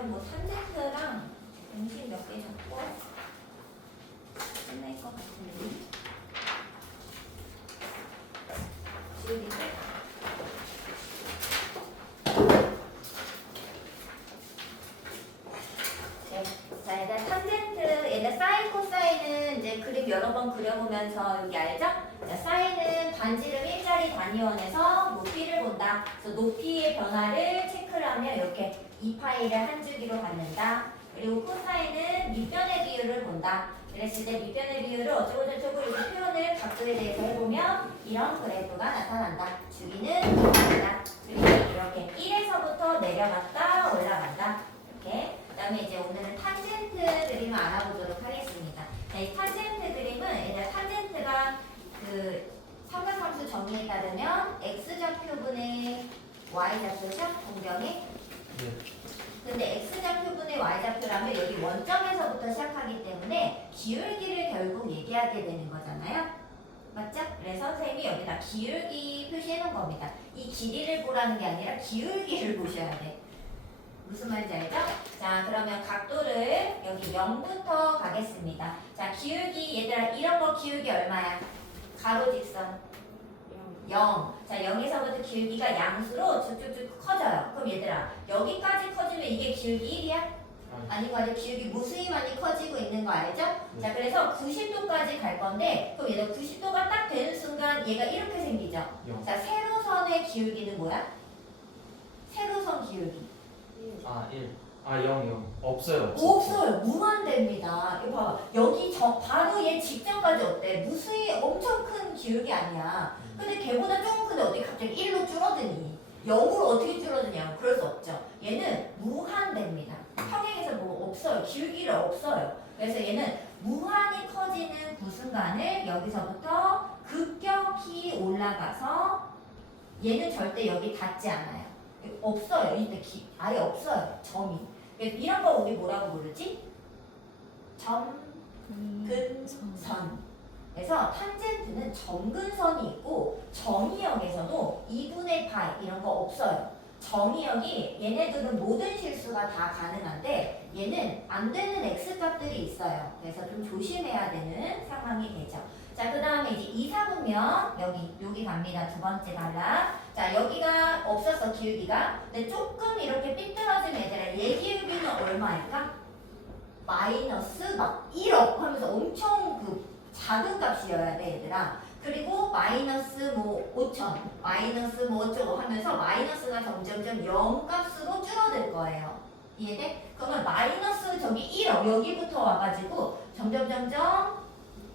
오늘은 뭐 탄젠트랑 공식 몇 개 잡고 끝날 것 같은데. 지우개도. 네. 자, 일단 탄젠트, 얘는 사인, 코사인은 이제 그림 여러 번 그려보면서 여기 알죠? 자, 사인은 반지름 일자리 단위원에서 높이를 본다. 그래서 높이의 변화를 체크를 하면 이렇게 2파이를 한 주기로 갖는다. 그리고 코사인은 밑변의 비율을 본다. 그랬을 때 밑변의 비율을 어쩌고저쩌고 이렇게 표현을 각도에 대해서 해보면 이런 그래프가 나타난다. 주기는 이렇다. 그리고 이렇게 1에서부터 내려갔다 올라간다. 이렇게. 그 다음에 이제 오늘은 탄젠트 그림을 알아보도록 하겠습니다. 자, 이 탄젠트 그림은 일단 탄젠트가 그 삼각함수 정의에 따르면 x좌표분의 y좌표죠? 공경에. 네. 근데 x좌표분의 y좌표라면 여기 원점에서부터 시작하기 때문에 기울기를 결국 얘기하게 되는 거잖아요. 맞죠? 그래서 선생님이 여기다 기울기 표시해 놓은 겁니다. 이 길이를 보라는 게 아니라 기울기를 보셔야 돼. 무슨 말인지 알죠? 자, 그러면 각도를 여기 0부터 가겠습니다. 자, 기울기 얘들아 이런 거 기울기 얼마야? 가로 직선 0. 자, 0에서부터 기울기가 양수로 쭉쭉쭉 커져요. 그럼 얘들아 여기까지 커지면 이게 기울기 1이야? 아니고 아주 기울기 무수히 많이 커지고 있는 거 알죠? 자, 그래서 90도까지 갈 건데 그럼 얘들 90도가 딱 되는 순간 얘가 이렇게 생기죠? 자, 세로선의 기울기는 뭐야? 세로선 기울기 1. 0. 없어요. 없어요. 무한대입니다. 이거 봐봐. 여기 바로 얘 직전까지 어때? 무수히 엄청 큰 기울기 아니야. 근데 걔보다 조금 큰데 어떻게 갑자기 1로 줄어드니? 0으로 어떻게 줄어드냐? 그럴 수 없죠. 얘는 무한대입니다. 평행에서 뭐 없어요. 기울기를 없어요. 그래서 얘는 무한히 커지는 그 순간을 여기서부터 급격히 올라가서 얘는 절대 여기 닿지 않아요. 없어요. 이때 아예 없어요. 점이. 이런 거 우리 뭐라고 부르지? 점근선. 그래서 탄젠트는 점근선이 있고 정의역에서도 2분의 파이 이런 거 없어요. 정의역이 얘네들은 모든 실수가 다 가능한데 얘는 안 되는 x값들이 있어요. 그래서 좀 조심해야 되는 상황이 되죠. 자, 그 다음에 이제 2, 4분면 여기 갑니다. 두 번째 단락. 자, 여기가 없었어, 기울기가. 근데 조금 이렇게 삐뚤어진 얘들아, 얘 기울기는 얼마일까? 마이너스 막 1억 하면서 엄청 그 작은 값이어야 돼, 얘들아. 그리고 마이너스 뭐 5천, 마이너스 뭐 어쩌고 하면서 마이너스가 점점점 0 값으로 줄어들 거예요. 이해돼? 그러면 마이너스 저기 1억 여기부터 와가지고 점점점점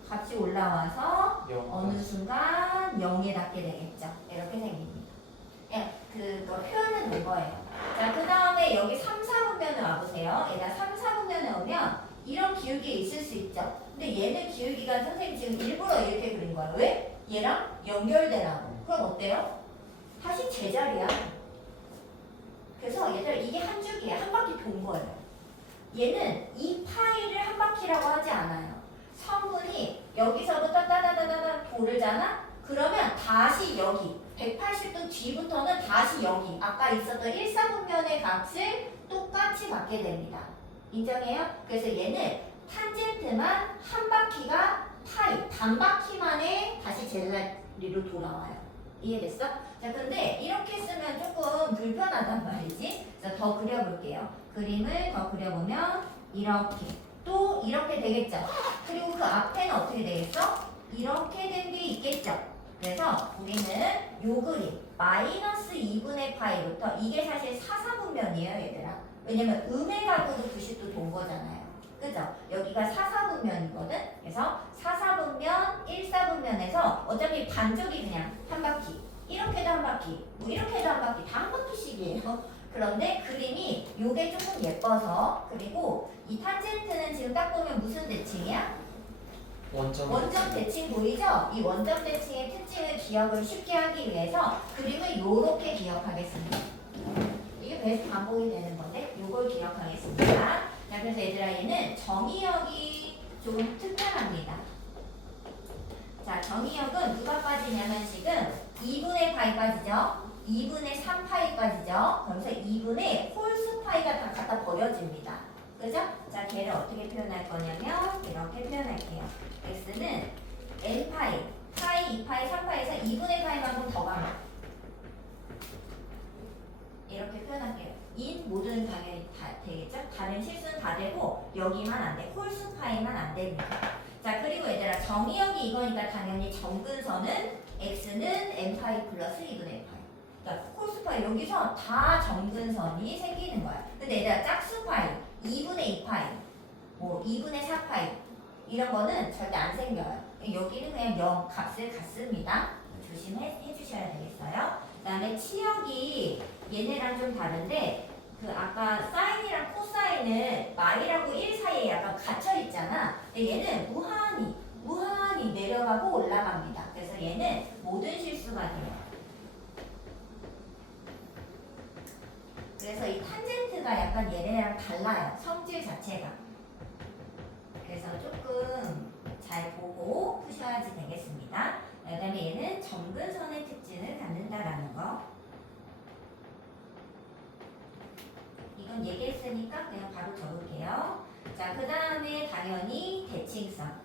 값이 올라와서 어느 순간 0에 닿게 되겠죠. 이렇게 생깁니다. 예, 그거 표현은 된 거예요. 자, 그 다음에 여기 3, 4분면을 와보세요. 얘가 3, 4분면에 오면 이런 기울기 있을 수 있죠. 근데 얘는 기울기가 선생님 지금 일부러 이렇게 그린 거야. 왜? 얘랑 연결되라고. 그럼 어때요? 다시 제자리야. 그래서 얘들 이게 한 줄기에 한 바퀴 돈 거예요. 얘는 이 파이를 한 바퀴라고 하지 않아요. 성분이 여기서부터 따다다다다 돌잖아? 그러면 다시 여기 180도 뒤부터는 다시 여기 아까 있었던 1, 4분면의 값을 똑같이 받게 됩니다. 인정해요? 그래서 얘는 탄젠트만 한 바퀴가 파이 반바퀴만에 다시 제자리로 돌아와요. 이해됐어? 자, 근데 이렇게 쓰면 조금 불편하단 말이지. 그래서 더 그려볼게요. 그림을 더 그려보면 이렇게 또 이렇게 되겠죠. 그리고 그 앞에는 어떻게 되겠어? 이렇게 된 게 있겠죠. 그래서 우리는 요 그림 마이너스 2분의 파이부터 이게 사실 4, 4분면이에요, 얘들아. 왜냐면 음의 각으로 90도 돈 거잖아요. 그죠? 여기가 4, 4분면이거든. 그래서 4, 4분면, 1, 4분면에서 어차피 반쪽이 그냥 한 바퀴. 이렇게도 한 바퀴, 뭐 이렇게도 한 바퀴, 다 한 바퀴씩이에요. 그런데 그림이 요게 조금 예뻐서 그리고 이 탄젠트는 지금 딱 보면 무슨 대칭이야? 원점 대칭 보이죠? 이 원점 대칭의 특징을 기억을 쉽게 하기 위해서 그림을 요렇게 기억하겠습니다. 이게 계속 반복이 되는 건데 요걸 기억하겠습니다. 자, 그래서 얘들아 얘는 정의역이 좀 특별합니다. 자, 정의역은 누가 빠지냐면 지금 2분의 파이 빠지죠? 2분의 3파이까지죠. 그래서 2분의 홀수 파이가 다 갖다 버려집니다. 그죠? 자, 걔를 어떻게 표현할 거냐면 이렇게 표현할게요. x는 n파이, 파이, 2파이, 3파이에서 2분의 파이만큼 더 가면 이렇게 표현할게요. 인 모든 당연히 다 되겠죠? 다른 실수는 다 되고 여기만 안 돼. 홀수 파이만 안 됩니다. 자, 그리고 얘들아 정의역이 이거니까 당연히 정근선은 x는 n파이 플러스 2분의 파이. 그러니까 홀수 파이 여기서 다 정근선이 생기는 거야. 근데 얘들아 짝수 파이, 2분의 2파이, 뭐 2분의 4파이 이런 거는 절대 안 생겨요. 여기는 그냥 0 값을 갖습니다. 조심해 주셔야 되겠어요. 그 다음에 치역이 얘네랑 좀 다른데 그 아까 사인이랑 코사인은 마이라고 1 사이에 약간 갇혀 있잖아. 근데 얘는 무한히 내려가고 올라갑니다. 그래서 얘는 모든 실수가 돼요. 그래서 이 탄젠트가 약간 얘네랑 달라요. 성질 자체가. 그래서 조금 잘 보고 푸셔야지 되겠습니다. 그 다음에 얘는 정근선의 특징을 갖는다라는 거. 이건 얘기했으니까 그냥 바로 적을게요. 자, 그 다음에 당연히 대칭선.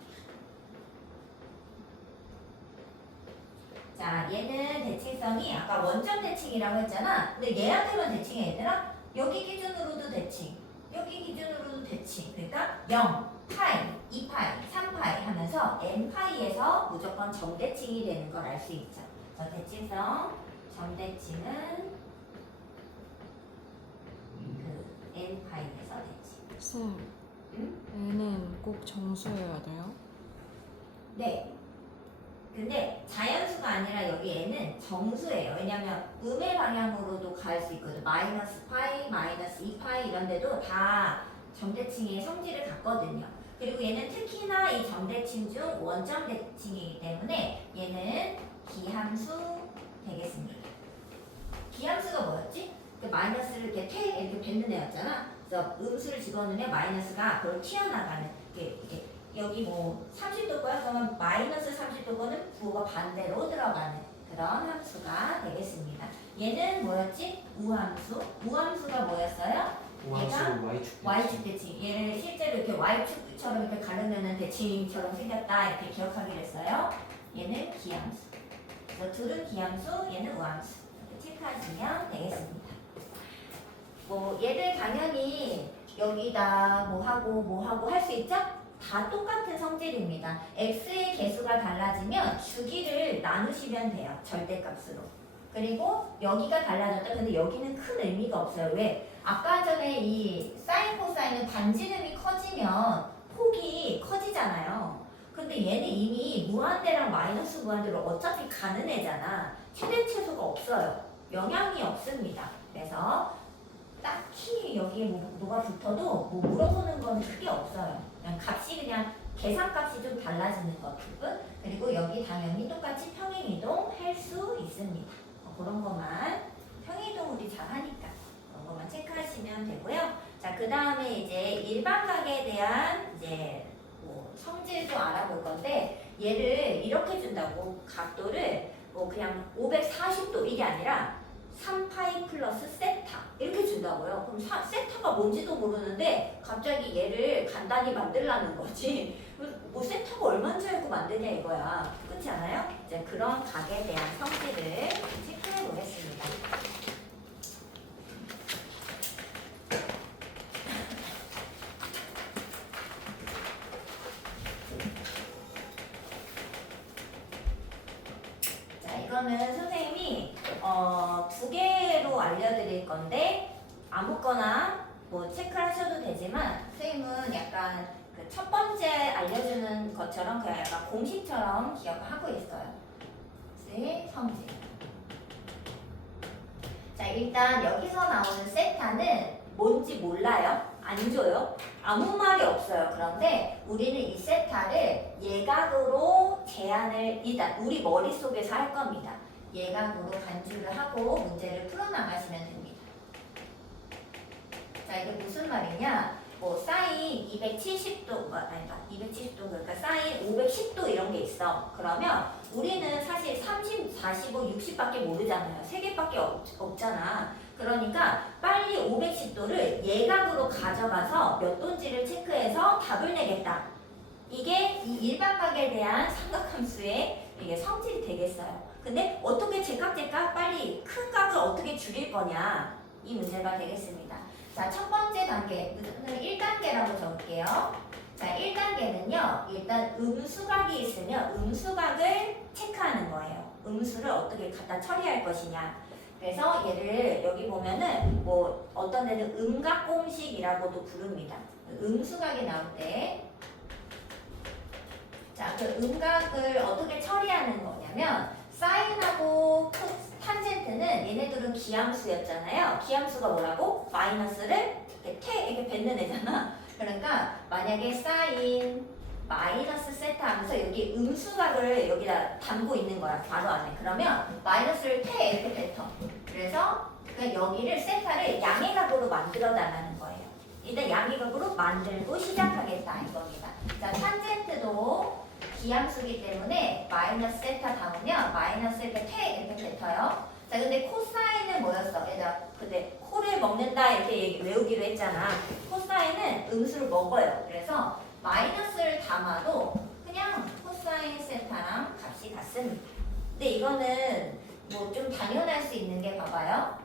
자, 얘는 대칭성이 아까 원점 대칭이라고 했잖아. 근데 얘한테만 대칭해 얘들아. 여기 기준으로도 대칭, 여기 기준으로도 대칭. 그러니까 0, 파이, 2파이, 3파이 하면서 n파이에서 무조건 정대칭이 되는 걸 알 수 있죠. 저 대칭성, 정대칭은 그 n파이에서 대칭. 쌤, 응? 얘는 꼭 정수여야 돼요? 네. 근데 자연수가 아니라 여기 얘는 정수예요. 왜냐면 음의 방향으로도 갈 수 있거든. 마이너스 파이, 마이너스 2파이 이런 데도 다 정대칭의 성질을 갖거든요. 그리고 얘는 특히나 이 정대칭 중 원점 대칭이기 때문에 얘는 기함수 되겠습니다. 기함수가 뭐였지? 그 마이너스를 이렇게 뱉는 애였잖아. 그래서 음수를 집어넣으면 마이너스가 앞으로 튀어나가는 이렇게 여기 뭐 30도 거야? 그러면 마이너스 30도 거는 부호가 반대로 들어가는 그런 함수가 되겠습니다. 얘는 뭐였지? 우함수. 우함수가 뭐였어요? 우함수 y축 y축 대칭. 얘를 실제로 이렇게 y축처럼 이렇게 가르면 대칭처럼 생겼다 이렇게 기억하기로 했어요. 얘는 기함수. 그래서 둘은 기함수, 얘는 우함수. 이렇게 체크하시면 되겠습니다. 뭐 얘를 당연히 여기다 뭐 하고 할 수 있죠? 다 똑같은 성질입니다. x의 개수가 달라지면 주기를 나누시면 돼요. 절대값으로. 그리고 여기가 달라졌다. 근데 여기는 큰 의미가 없어요. 왜? 아까 전에 이 사인 코사인은 반지름이 커지면 폭이 커지잖아요. 근데 얘는 이미 무한대랑 마이너스 무한대로 어차피 가는 애잖아. 최대 최소가 없어요. 영향이 없습니다. 그래서 딱히 여기에 뭐가 붙어도 뭐 물어보는 건 크게 없어요. 그냥 값이 그냥 계산값이 좀 달라지는 것 부분. 그리고 여기 당연히 똑같이 평행이동 할 수 있습니다. 그런 것만 평행이동 우리 잘 하니까 그런 것만 체크하시면 되고요. 자, 그 다음에 이제 일반각에 대한 이제 뭐 성질도 알아볼 건데 얘를 이렇게 준다고 각도를 뭐 그냥 540도 이게 아니라 3파이 플러스 세타 이렇게 준다고요. 그럼 세타가 뭔지도 모르는데 갑자기 얘를 간단히 만들라는 거지. 뭐 세타가 얼마인 줄 알고 만드냐 이거야. 그렇지 않아요? 이제 그런 각에 대한 성질을 체크해 보겠습니다. 자, 이거는 선생님이 두 개로 알려드릴 건데 아무거나 뭐 체크하셔도 되지만 선생님은 약간 그 첫 번째 알려주는 것처럼 그냥 약간 공식처럼 기억하고 있어요. 의 성질. 자, 일단 여기서 나오는 세타는 뭔지 몰라요? 안 줘요? 아무 말이 없어요. 그런데 우리는 이 세타를 예각으로 제한을 일단 우리 머릿속에서 할 겁니다. 예각으로 간주를 하고 문제를 풀어나가시면 됩니다. 자, 이게 무슨 말이냐? 뭐 사인 270도, 아니다 270도 그러니까 사인 510도 이런 게 있어. 그러면 우리는 사실 30, 45, 60밖에 모르잖아요. 3개밖에 없잖아. 그러니까 빨리 510도를 예각으로 가져가서 몇 도인지를 체크해서 답을 내겠다. 이게 이 일반각에 대한 삼각함수의 이게 성질이 되겠어요. 근데 어떻게 제깍제깍 빨리 큰 각을 어떻게 줄일 거냐 이 문제가 되겠습니다. 자, 첫 번째 단계, 오늘 1단계라고 적을게요. 자, 1단계는요, 일단 음수각이 있으면 음수각을 체크하는 거예요. 음수를 어떻게 갖다 처리할 것이냐. 그래서 얘를 여기 보면은 뭐 어떤 데는 음각 공식이라고도 부릅니다. 음수각이 나올 때 자, 그 음각을 어떻게 처리하는 거냐면 사인하고 탄젠트는 얘네들은 기함수였잖아요. 기함수가 뭐라고? 마이너스를 이렇게 뱉는 애잖아. 그러니까 만약에 사인 마이너스 세타 하면서 여기 음수각을 여기다 담고 있는 거야. 바로 안에. 그러면 마이너스를 이렇게 뱉어. 그래서 그 여기를 세타를 양의각으로 만들어 달라는 거예요. 일단 양의각으로 만들고 시작하겠다 이겁니다. 자, 탄젠트도 기함수기 때문에 마이너스 세타 담으면 마이너스 이렇게 뱉어요. 자, 근데 코사인은 뭐였어? 얘들아, 근데 코를 먹는다 이렇게 외우기로 했잖아. 코사인은 음수를 먹어요. 그래서 마이너스를 담아도 그냥 코사인 세타랑 값이 같습니다. 근데 이거는 뭐 좀 당연할 수 있는 게 봐봐요.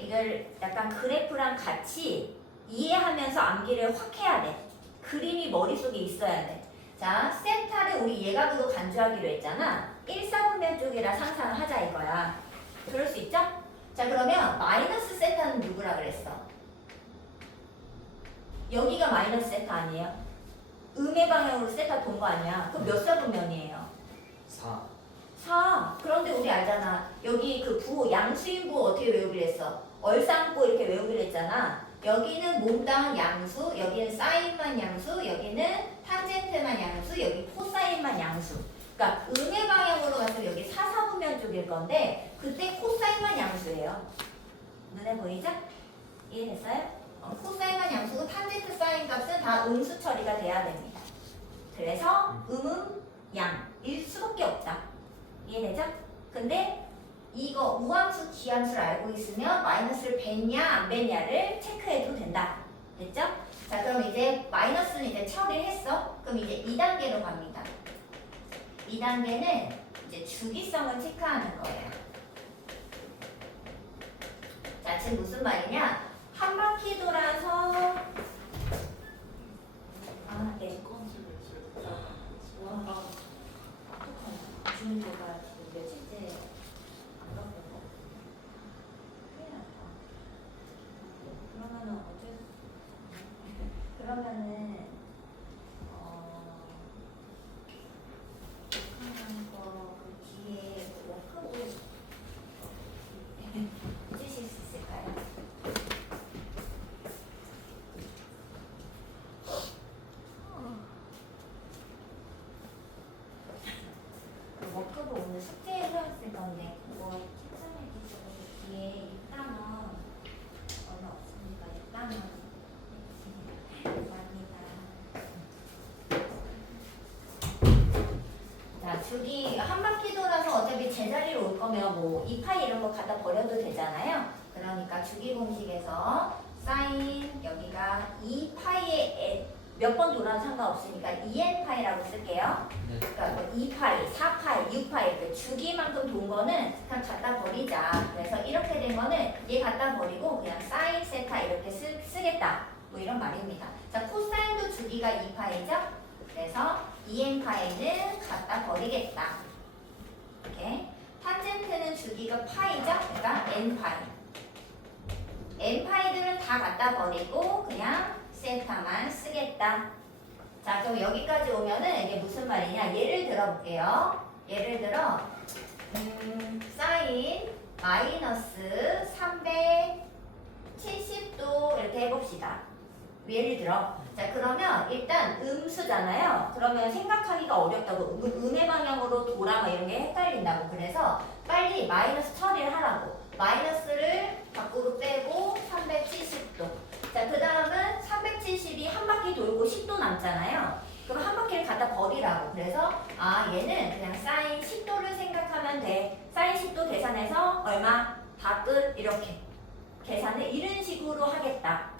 이걸 약간 그래프랑 같이 이해하면서 암기를 확 해야 돼. 그림이 머릿속에 있어야 돼. 자, 세타를 우리 예각으로 간주하기로 했잖아. 1사분면 쪽이라 상상을 하자 이거야. 그럴 수 있죠? 자, 그러면 마이너스 세타는 누구라 그랬어? 여기가 마이너스 세타 아니에요? 음의 방향으로 세타 돈 거 아니야? 그럼 몇 사분면이에요? 4. 4. 그런데 우리 알잖아. 여기 그 부호, 양수인 부호 어떻게 외우기로 했어? 얼싸안고 이렇게 외우기로 했잖아. 여기는 몽땅 양수, 여기는 사인만 양수, 여기는 탄젠트만 양수, 여기 코사인만 양수. 그러니까 음의 방향으로 가서 여기 사사분면 쪽일 건데 그때 코사인만 양수예요. 눈에 보이죠? 이해됐어요? 코사인만 양수고 탄젠트 사인 값은 다 음수 처리가 돼야 됩니다. 그래서 양일 수밖에 없다. 이해되죠? 근데 이거 우함수, 기함수를 알고 있으면 마이너스를 뱉냐 안 뱉냐를 체크해도 된다. 됐죠? 자, 그럼 이제 마이너스는 이제 처리를 했어. 그럼 이제 2단계로 갑니다. 2단계는 이제 주기성을 체크하는 거예요. 자, 지금 무슨 말이냐? 한 바퀴 돌아서 네. 와, 어떡하냐. 주민조가 지금 며칠째 안 바꾸고. 큰일 났다. 그러면은 그러면은 하는 거 그 뒤에 워크북 해주실 수 있을까요? 그 워크북 오늘 숙제해서 했을 건데 그거 책상에 계시고 뒤에 입단원 얼마 없으니까 입단원 감사합니다. 자, 주기 한 바퀴 돌아서 어차피 제자리로 올 거면 뭐 2파이 이런 거 갖다 버려도 되잖아요. 그러니까 주기 공식에서 사인 여기가 2파이에 몇 번 돌아도 상관없으니까 2n파이라고 쓸게요. 네. 그러니까 뭐 2파이, 4파이, 6파이 그 주기만큼 돈 거는 그냥 갖다 버리자. 그래서 이렇게 된 거는 얘 갖다 버리고 그냥 사인 세타 이렇게 쓰겠다. 뭐 이런 말입니다. 자, 코사인도 주기가 2파이죠? 그래서 2n파이는 갖다 버리겠다. 이렇게. 탄젠트는 주기가 파이죠? 그러니까 n파이. n파이들은 다 갖다 버리고 그냥 세타만 쓰겠다. 자, 그럼 여기까지 오면은 이게 무슨 말이냐? 예를 들어 볼게요. 예를 들어 사인 마이너스 370도 이렇게 해봅시다. 예를 들어. 자, 그러면 일단 음수잖아요. 그러면 생각하기가 어렵다고. 음의 방향으로 돌아 막 이런 게 헷갈린다고. 그래서 빨리 마이너스 처리를 하라고. 마이너스를 밖으로 빼고 370도. 자, 그 다음은 370 370이 한 바퀴 돌고 10도 남잖아요. 그럼 한 바퀴를 갖다 버리라고. 그래서 얘는 그냥 사인 10도를 생각하면 돼. 사인 10도 계산해서 얼마? 다 끝. 이렇게 계산을 이런 식으로 하겠다.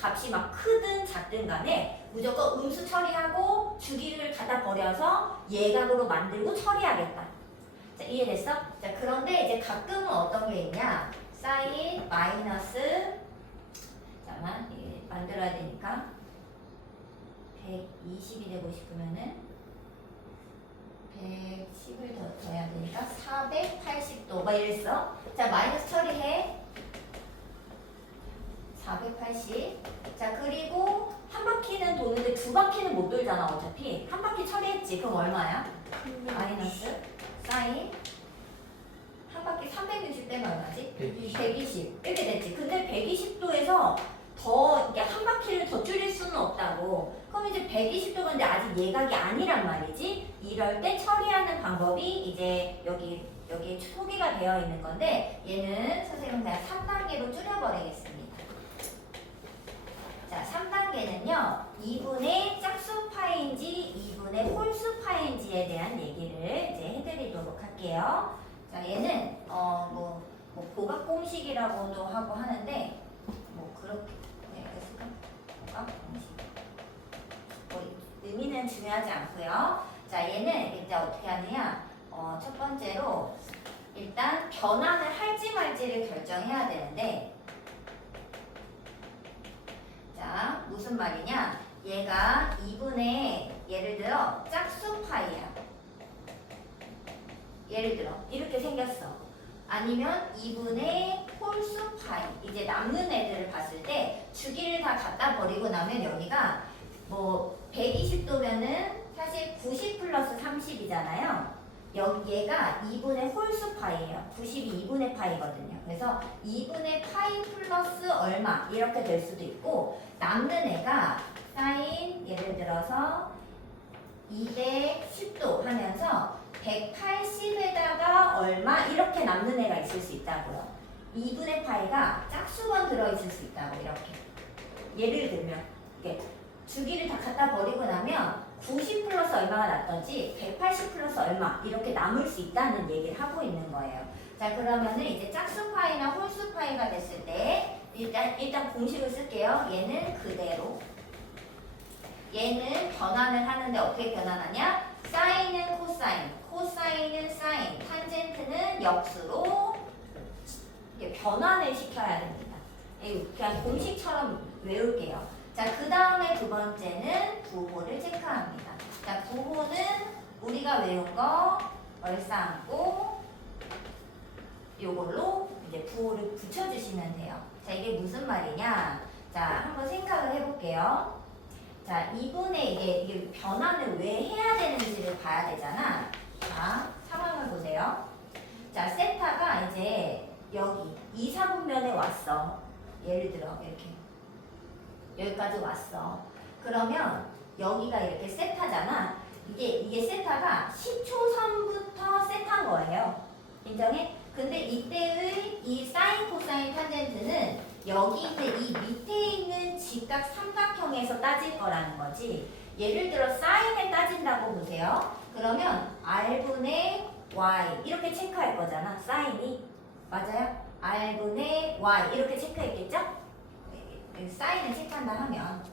값이 막 크든 작든 간에 무조건 음수 처리하고 주기를 갖다 버려서 예각으로 만들고 처리하겠다. 자, 이해됐어? 자, 그런데 이제 가끔은 어떤 게 있냐? 사인 마이너스, 잠깐만, 이게 만들어야 되니까 120이 되고 싶으면은 110을 더 해야 되니까 480도 막 이랬어. 자, 마이너스 처리해. 480. 자, 그리고 한 바퀴는 도는데 두 바퀴는 못 돌잖아. 어차피 한 바퀴 처리했지. 그럼 얼마야? 마이너스 사인 한 바퀴 360 빼면 얼마지? 120 이렇게 됐지. 근데 120도에서 더 이렇게 한 바퀴를 더 줄일 수는 없다고. 그럼 이제 120도가 근데 아직 예각이 아니란 말이지. 이럴 때 처리하는 방법이 이제 여기 소개가 되어 있는 건데 얘는 선생님 그냥 3단계로 줄여버리겠습니다. 자, 3단계는요. 2분의 짝수파인지 2분의 홀수파인지에 대한 얘기를 이제 해드리도록 할게요. 자, 얘는 뭐 보각 공식이라고도 하고 하는데 뭐 그렇게 쓸까? 보각 공식. 뭐 의미는 중요하지 않고요. 자, 얘는 일단 어떻게 하느냐? 첫 번째로 일단 변환을 할지 말지를 결정해야 되는데, 자, 무슨 말이냐? 얘가 2분의 예를 들어 짝수파이야. 예를 들어 이렇게 생겼어. 아니면 2분의 홀수파이. 이제 남는 애들을 봤을 때 주기를 다 갖다 버리고 나면 여기가 뭐 120도면은 사실 90 플러스 30이잖아요. 얘가 2분의 홀수파이예요. 90이 2분의 파이거든요. 그래서 2분의 파이 플러스 얼마 이렇게 될 수도 있고, 남는 애가 사인 예를 들어서 210도 하면서 180에다가 얼마 이렇게 남는 애가 있을 수 있다고요. 2분의 파이가 짝수번 들어있을 수 있다고. 이렇게 예를 들면 이게 주기를 다 갖다 버리고 나면 90 플러스 얼마가 났던지 180 플러스 얼마 이렇게 남을 수 있다는 얘기를 하고 있는 거예요. 자, 그러면은 이제 짝수파이나 홀수파이가 됐을 때 일단 공식을 쓸게요. 얘는 그대로, 얘는 변환을 하는데 어떻게 변환하냐? 사인은 코사인, 코사인은 사인, 탄젠트는 역수로 이렇게 변환을 시켜야 됩니다. 그냥 공식처럼 외울게요. 자, 그 다음에 두 번째는 부호를 체크합니다. 자, 부호는 우리가 외운 거 얼싸안고 요걸로 이제 부호를 붙여주시면 돼요. 자, 이게 무슨 말이냐? 자, 한번 생각을 해볼게요. 자, 2분의 이게 변환을 왜 해야 되는지를 봐야 되잖아. 자, 상황을 보세요. 자, 세타가 이제 여기 2, 4분면에 왔어. 예를 들어 이렇게 여기까지 왔어. 그러면 여기가 이렇게 세타잖아. 이게 세타가 10초선부터 세타인 거예요. 인정해? 근데 이때의 이 사인, 코사인, 탄젠트는 여기 있는 이 밑에 있는 직각 삼각형에서 따질 거라는 거지. 예를 들어 사인을 따진다고 보세요. 그러면 R분의 Y 이렇게 체크할 거잖아. 사인이. 맞아요? R분의 Y 이렇게 체크했겠죠? 사인을 체크한다 하면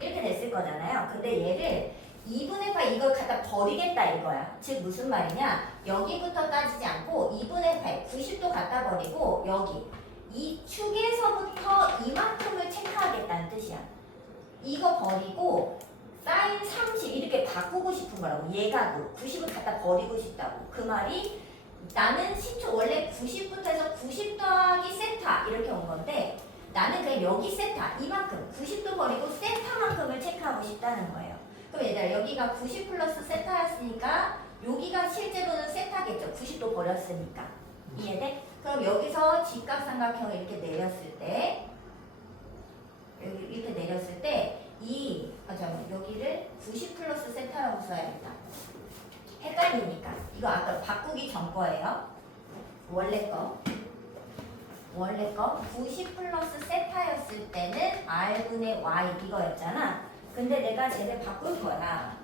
이렇게 됐을 거잖아요. 근데 얘를 2분의 파이 이걸 갖다 버리겠다 이거야. 즉 무슨 말이냐? 여기부터 따지지 않고 2분의 파이 90도 갖다 버리고 여기 이 축에서부터 이만큼을 체크하겠다는 뜻이야. 이거 버리고 사인 30 이렇게 바꾸고 싶은 거라고. 예각으로 90을 갖다 버리고 싶다고. 그 말이 나는 10초 원래 90부터 해서 90 더하기 세타 이렇게 온 건데 나는 그냥 여기 세타 이만큼 90도 버리고 세타만큼을 체크하고 싶다는 거예요. 그럼 얘들아 여기가 90 플러스 세타였으니까 여기가 실제로는 세타겠죠. 90도 버렸으니까. 이해돼? 그럼 여기서 직각삼각형을 이렇게 내렸을 때 여기 이렇게 내렸을 때 잠깐만 여기를 90 플러스 세타라고 써야겠다. 헷갈리니까. 이거 아까 바꾸기 전 거예요. 원래 거. 원래 거 90 플러스 세타였을 때는 r분의 y 이거였잖아. 근데 내가 쟤를 바꿀 거야.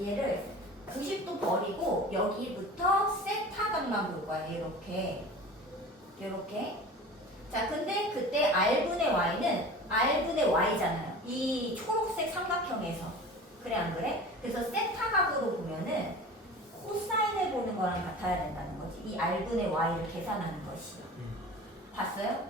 얘를 90도 버리고 여기부터 세타 값만 볼 거야. 이렇게. 자, 근데 그때 r분의 y는 r분의 y잖아요. 이 초록색 삼각형에서. 그래 안 그래? 그래서 세타 값으로 보면은 코사인을 보는 거랑 같아야 된다는 거지. 이 r분의 y를 계산하는 것이. 봤어요?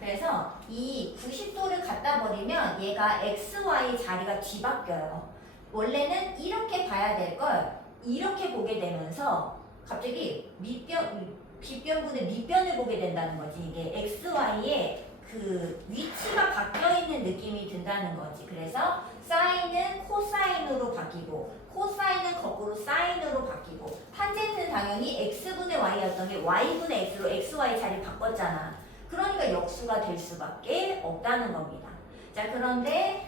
그래서 이 90도를 갖다 버리면 얘가 xy 자리가 뒤바뀌어요. 원래는 이렇게 봐야 될 걸 이렇게 보게 되면서 갑자기 빗변분의 밑변을 보게 된다는 거지. 이게 xy의 그 위치가 바뀌어 있는 느낌이 든다는 거지. 그래서 사인은 코사인으로 바뀌고 코사인은 거꾸로 사인으로 바뀌고 탄젠트는 당연히 x분의 y였던 게 y분의 x로 xy 자리 바꿨잖아. 그러니까 역수가 될 수밖에 없다는 겁니다. 자, 그런데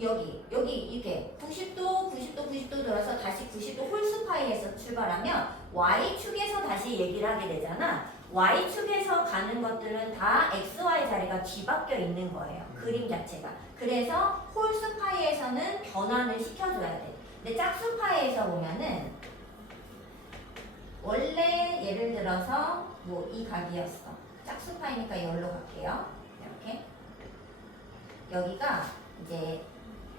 여기 이게 90도 돌아서 다시 90도 홀수파이에서 출발하면 y축에서 다시 얘기를 하게 되잖아. y축에서 가는 것들은 다 xy 자리가 뒤바뀌어 있는 거예요. 그림 자체가. 그래서 홀수파이에서는 변환을 시켜줘야 돼. 근데 짝수파이에서 보면은 원래 예를 들어서 뭐 이 각이었어. 짝수파이니까 이걸로 갈게요. 이렇게. 여기가 이제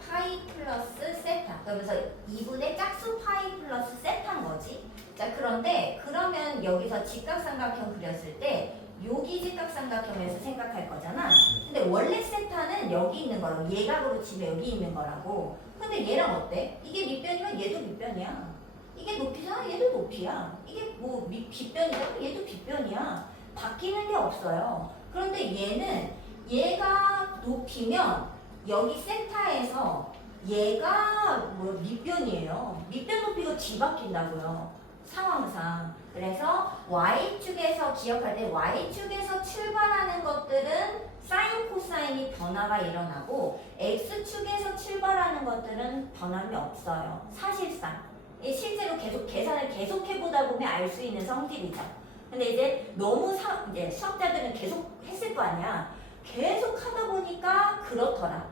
파이 플러스 세타. 그러면서 2분의 짝수 파이 플러스 세타인 거지. 자, 그런데 그러면 여기서 직각삼각형 그렸을 때 여기 직각삼각형에서 생각할 거잖아. 근데 원래 세타는 여기 있는 거라고. 예각으로 치면 여기 있는 거라고. 근데 얘랑 어때? 이게 밑변이면 얘도 밑변이야. 이게 높이잖아. 얘도 높이야. 이게 뭐 빗변이잖아. 얘도 빗변이야. 바뀌는 게 없어요. 그런데 얘는 얘가 높이면 여기 세타에서 얘가 뭐 밑변이에요. 밑변 높이가 뒤바뀐다고요. 상황상. 그래서 y축에서 기억할 때 y축에서 출발하는 것들은 사인 코사인이 변화가 일어나고 x축에서 출발하는 것들은 변함이 없어요. 사실상. 실제로 계속 계산을 계속해보다 보면 알 수 있는 성질이죠. 근데 이제 너무 이제 수학자들은 계속 했을 거 아니야. 계속 하다 보니까 그렇더라.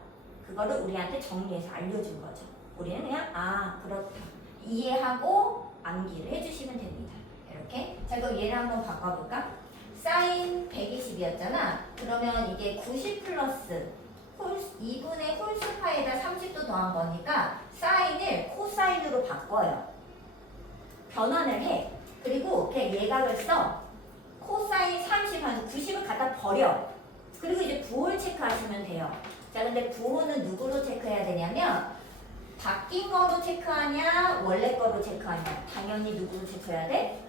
그거를 우리한테 정리해서 알려준 거죠. 우리는 그냥 그렇다. 이해하고 암기를 해주시면 됩니다. 이렇게. 자, 그럼 얘를 한번 바꿔볼까? 사인 120이었잖아. 그러면 이게 90 플러스 2분의 홀수파에다 30도 더한 거니까 사인을 코사인으로 바꿔요. 변환을 해. 그리고 그냥 예각을 써. 코사인 30 하면 90을 갖다 버려. 그리고 이제 부호를 체크하시면 돼요. 자, 근데 부호는 누구로 체크해야 되냐면 바뀐 거로 체크하냐 원래 거로 체크하냐. 당연히 누구로 체크해야 돼?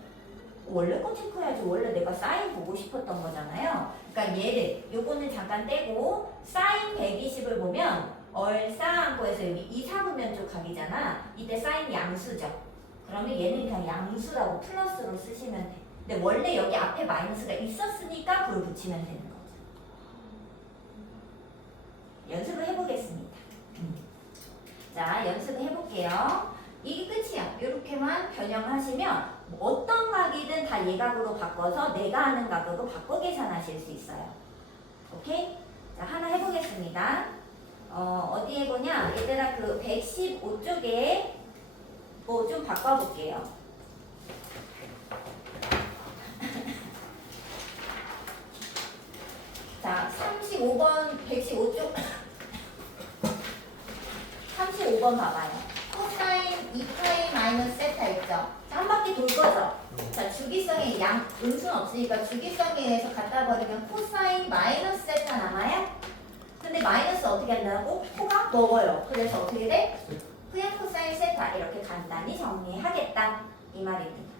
원래 거 체크해야지. 원래 내가 사인 보고 싶었던 거잖아요. 그러니까 얘를 요거는 잠깐 떼고 사인 120을 보면 얼싸안고에서 여기 2, 4분면 쪽 각이잖아. 이때 사인 양수죠. 그러면 얘는 그냥 양수라고 플러스로 쓰시면 돼. 근데 원래 여기 앞에 마이너스가 있었으니까 그걸 붙이면 되는 거죠. 연습을 해보겠습니다. 자, 연습을 해볼게요. 이게 끝이야. 이렇게만 변형하시면 어떤 각이든 다 예각으로 바꿔서 내가 하는 각으로 바꿔 계산하실 수 있어요. 오케이? 자, 하나 해보겠습니다. 어디 해보냐? 얘들아, 그 115쪽에 뭐 좀 바꿔볼게요. 자, 35번, 115쪽 35번 봐봐요. 코사인 2파이 마이너스 세타 있죠? 자, 한 바퀴 돌 거죠? 자, 주기성에 음수는 없으니까 주기성에 의해서 갖다 버리면 코사인 마이너스 세타 남아요? 근데 마이너스 어떻게 한다고? 코가 먹어요. 그래서 어떻게 돼? 그냥 코사인 세타 이렇게 간단히 정리하겠다. 이 말입니다.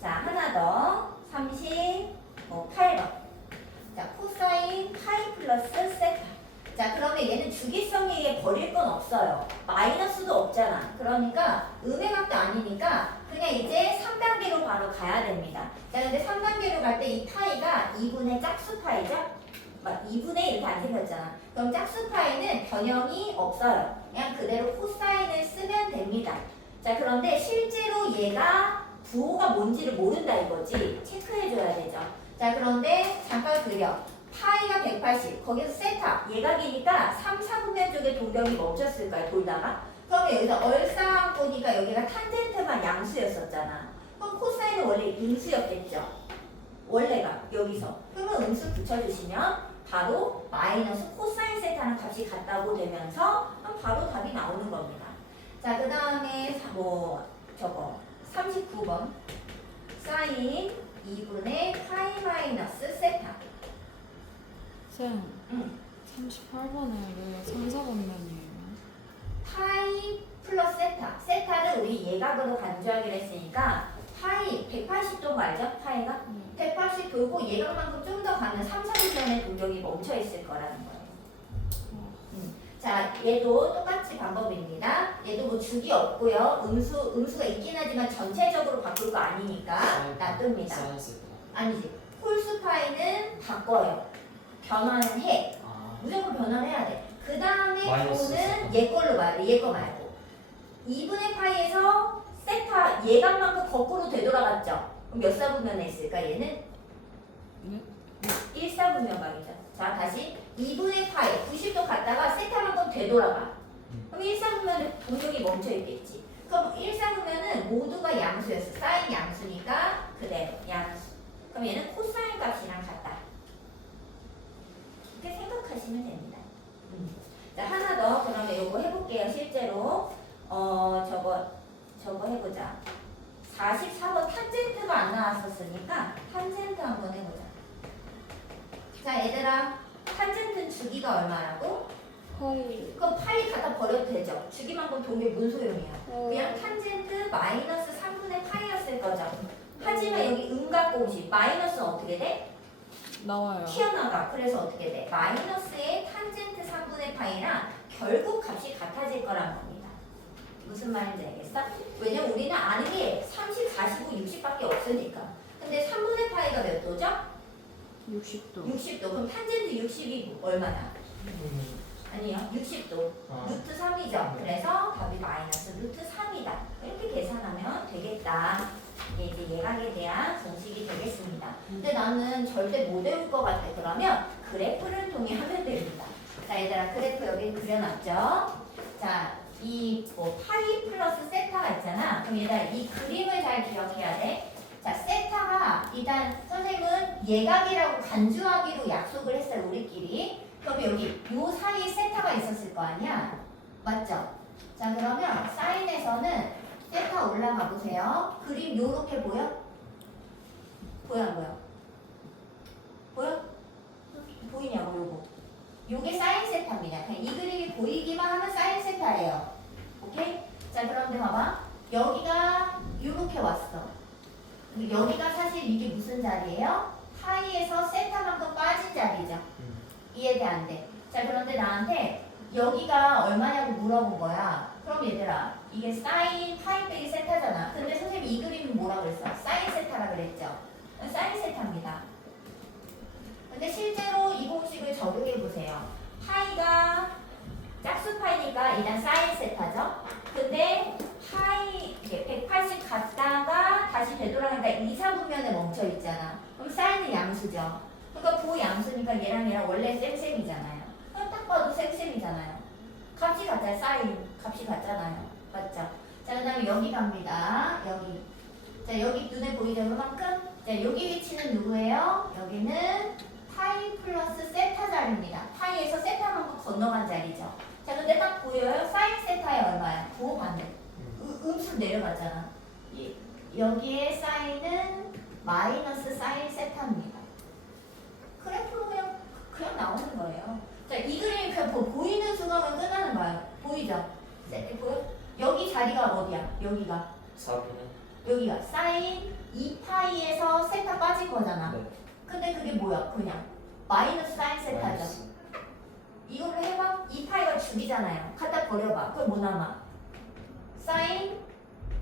자, 하나 더. 38번. 자, 코사인 파이 플러스 세타. 자, 그러면 얘는 주기성에 의해 버릴 건 없어요. 마이너스도 없잖아. 그러니까 음의 각도 아니니까 그냥 이제 3단계로 바로 가야 됩니다. 자, 근데 3단계로 갈 때 이 파이가 2분의 짝수 파이죠? 막 2분의 이렇게 안 생겼잖아. 그럼 짝수 파이는 변형이 없어요. 그냥 그대로 코사인을 쓰면 됩니다. 자, 그런데 실제로 얘가 부호가 뭔지를 모른다 이거지. 체크해줘야 되죠. 자, 그런데 잠깐 그려. 파이가 180, 거기서 세타, 예각이니까 3, 4분면 쪽에 동경이 멈췄을까요? 돌다가? 그럼 여기서 얼싸 보니까 여기가 탄젠트만 양수였었잖아. 그럼 코사인은 원래 음수였겠죠? 원래가 여기서. 그러면 음수 붙여주시면 바로 마이너스 코사인 세타는 값이 같다고 되면서 그럼 바로 답이 나오는 겁니다. 자, 그 다음에 저거 39번 사인 2분의 파이 마이너스 세타. 쌤, 응. 38번에 왜 3, 4번면이에요? 파이 플러스 세타. 세타를 우리 예각으로 간주하기로 했으니까 파이 180도 말죠? 파이가? 180 돌고 예각만큼 좀 더 가면 3, 4분면의 동력이 멈춰 있을 거라는 거예요. 자, 얘도 똑같이 방법입니다. 얘도 뭐 주기 없고요. 음수가 있긴 하지만 전체적으로 바꿀 거 아니니까 놔둡니다. 사이언스. 아니지. 홀수파이는 바꿔요. 변화는 해. 아. 무조건 변화해야 돼. 그 다음에 마이너스 부호는 세타. 얘 걸로 봐야 돼. 얘 거 말고. 2분의 파이에서 세타 예각만큼 거꾸로 되돌아갔죠. 그럼 몇 사분면에 있을까 얘는? 네? 1사분면각이죠. 자, 다시 2분의 파이 90도 갔다가 세타만큼 되돌아가. 그럼 1사분면에 동력이 멈춰 있겠지. 그럼 1사분면은 모두가 양수였어. 사인 양수니까 그대로 양수. 그럼 얘는 코사인 값이랑 같다. 이렇게 생각하시면 됩니다. 자, 하나 더 그러면 요거 해볼게요. 실제로 저거 해보자. 44번 탄젠트가 안 나왔었으니까 탄젠트 한번 해보자. 자, 얘들아, 탄젠트 주기가 얼마라고? 파이. 그럼 파이 갖다 버려도 되죠. 주기만큼 동계 뭔 소용이야? 그냥 탄젠트 마이너스 3분의 파이였을 거죠. 하지만 여기 갖고 오시 마이너스는 어떻게 돼? 나와요. 튀어나가. 그래서 어떻게 돼? 마이너스의 탄젠트 3분의 파이랑 결국 값이 같아질 거란 겁니다. 무슨 말인지 알겠어? 왜냐면 우리는 아는 게 30, 45, 60밖에 없으니까. 근데 3분의 파이가 몇 도죠? 60도. 60도. 그럼 탄젠트 60이 얼마나? 아니요. 60도. 아. 루트 3이죠. 그래서 답이 마이너스 루트 3이다. 이렇게 계산하면 되겠다. 이게 이제 예각에 대한 공식이 되겠습니다. 근데 나는 절대 못 외울 것 같아. 그러면 그래프를 통해 하면 됩니다. 자, 얘들아, 그래프 여기 그려놨죠? 자, 이 파이 플러스 세타가 있잖아. 그럼 얘들아, 이 그림을 잘 기억해야 돼. 자, 세타가 일단 선생님은 예각이라고 간주하기로 약속을 했어요. 우리끼리. 그럼 여기 요 사이에 세타가 있었을 거 아니야? 맞죠? 자, 그러면 사인에서는 세타 올라가 보세요. 그림 요렇게 보여? 보여 안 보여? 보여? 보이냐고 요거. 요게 사인 세타입니다. 그냥 이 그림이 보이기만 하면 사인 세타예요. 오케이? 자, 그런데 봐봐. 여기가 요렇게 왔어. 근데 여기가 사실 이게 무슨 자리예요? 파이에서 세타만큼 빠진 자리죠. 이해돼 안 돼? 자, 그런데 나한테 여기가 얼마냐고 물어본 거야. 그럼 얘들아, 이게 사인 파이 빼기 세타잖아. 근데 선생님이 이 그림은 뭐라 그랬어? 사인 세타라 그랬죠? 사인 세타입니다. 근데 실제로 이 공식을 적용해 보세요. 파이가 짝수 파이니까 일단 사인 세타죠? 근데 파이 180 갔다가 다시 되돌아가니까 2, 4분면에 멈춰 있잖아. 그럼 사인은 양수죠. 그러니까 부호 양수니까 얘랑 원래 쌤쌤이잖아요. 그럼 딱 봐도 쌤쌤이잖아요. 값이 같아요. 사인 값이 같잖아요. 맞죠? 자, 그 다음에 여기 갑니다. 여기. 자, 여기 눈에 보이죠? 그만큼. 자, 여기 위치는 누구예요? 여기는 파이 플러스 세타 자리입니다. 파이에서 세타만큼 건너간 자리죠. 자, 근데 딱 보여요? 사인 세타에 얼마야? 부호 반대. 음수 내려갔잖아. 여기에 사인은 마이너스 사인 세타입니다. 그래프로 그냥 나오는 거예요. 자, 이 그림이 그냥 보이는 순간은 끝나는 거예요. 보이죠? 보여? 여기 자리가 어디야? 여기가 4분의. 여기가 사인 2파이에서 세타 빠진 거잖아. 네. 근데 그게 뭐야? 그냥 마이너스 사인 세타죠. 마이너스. 이걸로 해봐. 2파이가 주기잖아요. 갖다 버려봐. 그럼 뭐 남아? 사인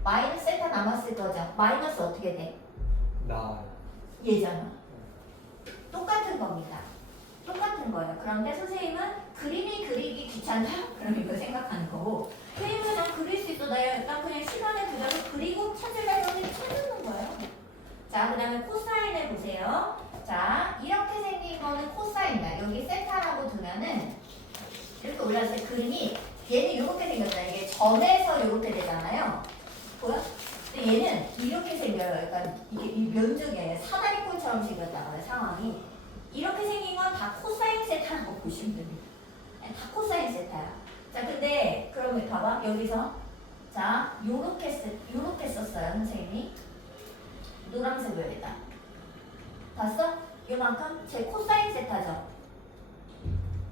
마이너스 세타 남았을 거죠. 마이너스 어떻게 돼? 나와요. 얘잖아. 똑같은 겁니다. 똑같은 거예요. 그런데 선생님은 그림이 그리기 귀찮다? 그럼 이거 생각하는 거고, 선생님은 난 그릴 수 있어. 난 그냥 시간에 그대로 그리고 찾으려면 찾는 이렇게 올라왔을 때 그림이 얘는 이렇게 생겼잖아요. 이게 점에서 이렇게 되잖아요. 보여? 근데 얘는 이렇게 생겨요. 약간 이게 이 면적이 사다리꼴처럼 생겼잖아요. 상황이. 이렇게 생긴 건 다 코사인 세타라고 보시면 됩니다. 다 코사인 세타야. 자, 근데 그러면 봐봐. 여기서 자, 요렇게 썼어요. 선생님이. 노란색으로 여기다. 봤어? 요만큼? 제 코사인 세타죠?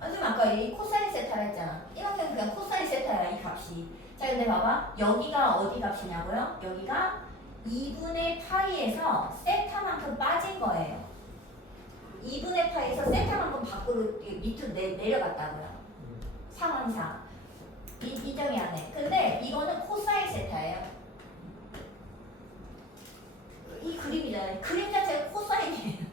선생님 아까 이 코사인 세타라 했잖아. 이만큼 그냥 코사인 세타야, 이 값이. 자, 근데 봐봐. 여기가 어디 값이냐고요? 여기가 2분의 파이에서 세타만큼 빠진 거예요. 2분의 파이에서 세타만큼 밖으로 밑으로 내려갔다고요. 상황상. 이 점이 안에. 근데 이거는 코사인 세타예요. 이 그림이잖아요. 그림 자체가 코사인이에요.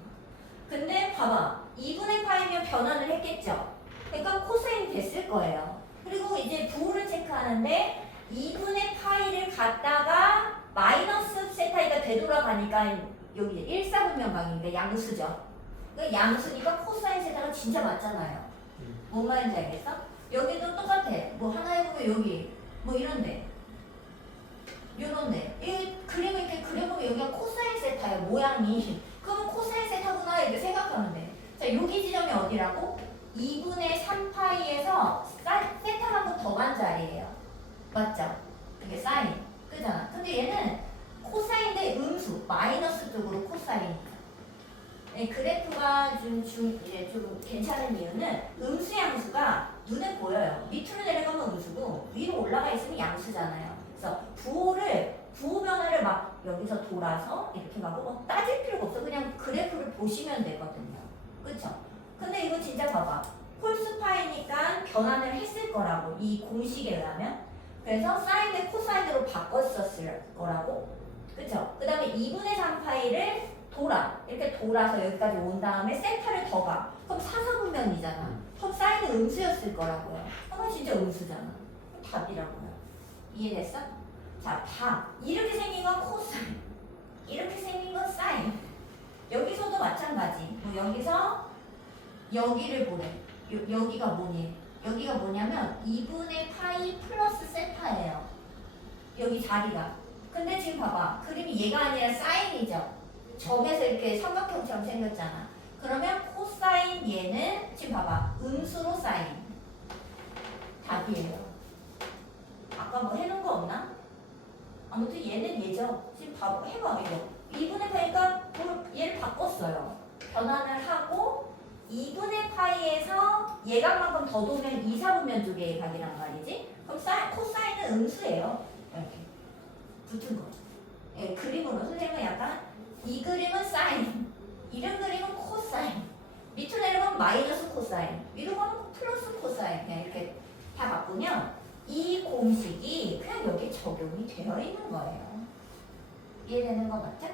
근데 봐봐. 2분의 파이면 변환을 했겠죠? 그러니까 코사인이 됐을 거예요. 그리고 이제 부호를 체크하는데 2분의 파이를 갖다가 마이너스 세타이가 되돌아가니까 여기 1사분면방이니까 양수죠. 그 양수니까 코사인 세타가 진짜 맞잖아요. 뭔 말인지 알겠어? 여기도 똑같아. 뭐 하나 해보면 여기 뭐 이런데 요런데 이 그림을 이렇게 그려보면 여기가 코사인 세타예요. 모양이. 그러면 코사인 세타구나 이렇게 생각하면 돼. 자, 여기 지점이 어디라고? 2분의 3파이에서 세타만큼 더한 자리예요. 맞죠? 이게 사인. 그잖아. 근데 얘는 코사인 대 음수. 마이너스 쪽으로 코사인. 네, 그래프가 이제 좀 괜찮은 이유는 음수 양수가 눈에 보여요. 밑으로 내려가면 음수고 위로 올라가 있으면 양수잖아요. 그래서 부호 변화를 막 여기서 돌아서 이렇게 가고 막 따질 필요가 없어. 그냥 그래프를 보시면 되거든요. 그쵸? 근데 이거 진짜 봐봐. 홀수파이니까 변환을 했을 거라고. 이 공식에 의하면. 그래서 사인 대 코사인으로 바꿨었을 거라고. 그쵸? 그 다음에 2분의 3파이를 이렇게 돌아서 여기까지 온 다음에 세타를 더 가. 그럼 사사분면이잖아. 그럼 사인은 음수였을 거라고요. 그럼 진짜 음수잖아. 답이라고요. 이해됐어? 자, 봐. 이렇게 생긴 건 코사인. 이렇게 생긴 건 사인. 여기서도 마찬가지. 뭐 여기서 여기를 보래. 여기가 뭐니? 여기가 뭐냐면 2분의 파이 플러스 세타예요. 여기 자리가. 근데 지금 봐봐. 그림이 얘가 아니라 사인이죠. 점에서 이렇게 삼각형처럼 생겼잖아. 그러면 코사인 얘는 지금 봐봐. 음수로 사인. 답이에요. 아까 뭐 해놓은 거 없나? 아무튼 얘는 얘죠. 지금 봐봐. 해봐 이거. 2분의 파이니까 얘를 바꿨어요. 변환을 하고 2분의 파이에서 예각만큼 더 도면 2, 4분면 쪽의 각이란 말이지. 그럼 코사인은 음수예요. 이렇게 붙은 거. 예, 그림으로 선생님은 약간 이 그림은 사인, 이런 그림은 코사인, 밑으로 내려가면 마이너스 코사인, 위로 가면 플러스 코사인. 그냥 이렇게 다 바꾸면 이 공식이 그냥 여기 적용이 되어 있는 거예요. 이해되는 거 맞죠?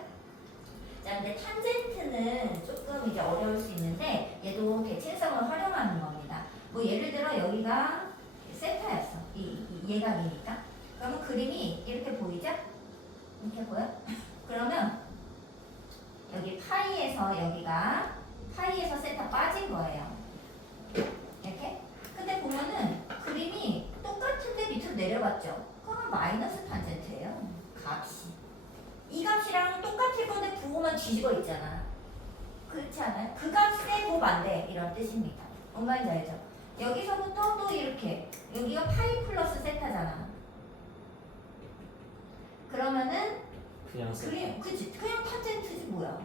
자, 근데 탄젠트는 조금 이제 어려울 수 있는데 얘도 대칭성을 활용하는 겁니다. 뭐 예를 들어 여기가 세타였어. 이 예각이니까. 그러면 그림이 이렇게 보이죠? 이렇게 보여? 그러면 여기 파이에서 여기가 파이에서 세타 빠진 거예요. 이렇게. 근데 보면은 그림이 똑같은데 밑으로 내려갔죠. 그러면 마이너스 탄젠트예요. 값이. 이 값이랑 똑같을 건데 부호만 뒤집어 있잖아. 그렇지 않아요? 그 값에 곱안돼 이런 뜻입니다. 뭔 말인지 알죠? 여기서부터 또 이렇게 여기가 파이 플러스 세타잖아. 그러면은 그냥 그림 그치 그냥 탄젠트지 뭐야.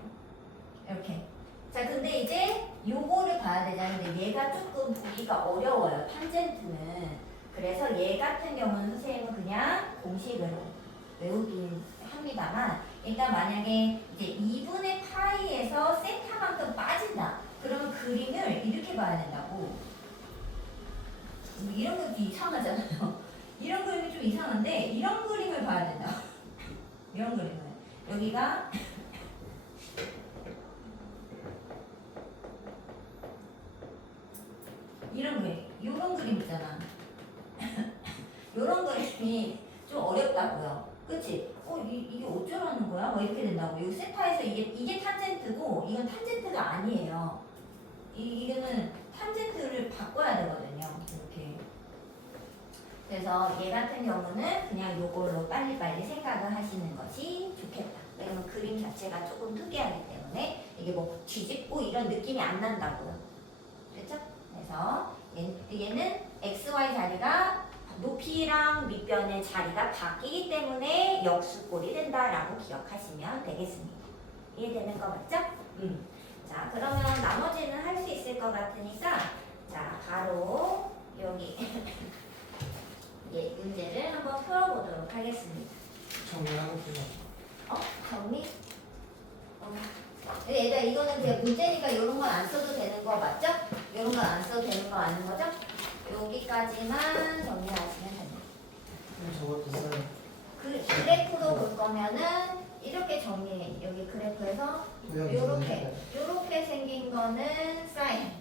이렇게. 자, 근데 이제 요거를 봐야 되잖아요. 근데 얘가 조금 보기가 어려워요. 탄젠트는. 그래서 얘 같은 경우는 선생님은 그냥 공식으로 외우긴 합니다만, 일단 만약에 이제 2분의 파이에서 세타만큼 빠진다. 그러면 그림을 이렇게 봐야 된다고. 이런 것도 이상하잖아요. 이런 그림이 좀 이상한데 이런 그림을 봐야 된다. 이런 그림을. 여기가 이런 그림, 이런 그림 있잖아. 이런 그림이 좀 어렵다고요. 그치? 이게 어쩌라는 거야? 뭐 이렇게 된다고. 이 세타에서 이게 탄젠트고 이건 탄젠트가 아니에요. 이거는 탄젠트를 바꿔야 되거든요. 이렇게. 그래서 얘 같은 경우는 그냥 요걸로 빨리빨리 생각을 하시는 것이 좋겠다. 왜냐면 그림 자체가 조금 특이하기 때문에 이게 뭐 뒤집고 이런 느낌이 안 난다고요. 그렇죠? 그래서 얘는 XY 자리가 높이랑 밑변의 자리가 바뀌기 때문에 역수꼴이 된다라고 기억하시면 되겠습니다. 이해되는 거 맞죠? 자, 그러면 나머지는 할 수 있을 것 같으니까 자, 바로 여기 예, 문제를 한번 풀어보도록 하겠습니다. 정리하겠습니다. 정리? 얘들아, 이거는 그냥 문제니까 이런 건 안 써도 되는 거 맞죠? 이런 건 안 써도 되는 거 아는 거죠? 여기까지만 정리하시면 됩니다. 저것도 써요. 그래프로 볼 거면은 이렇게 정리해. 여기 그래프에서 요렇게 생긴 거는 사인.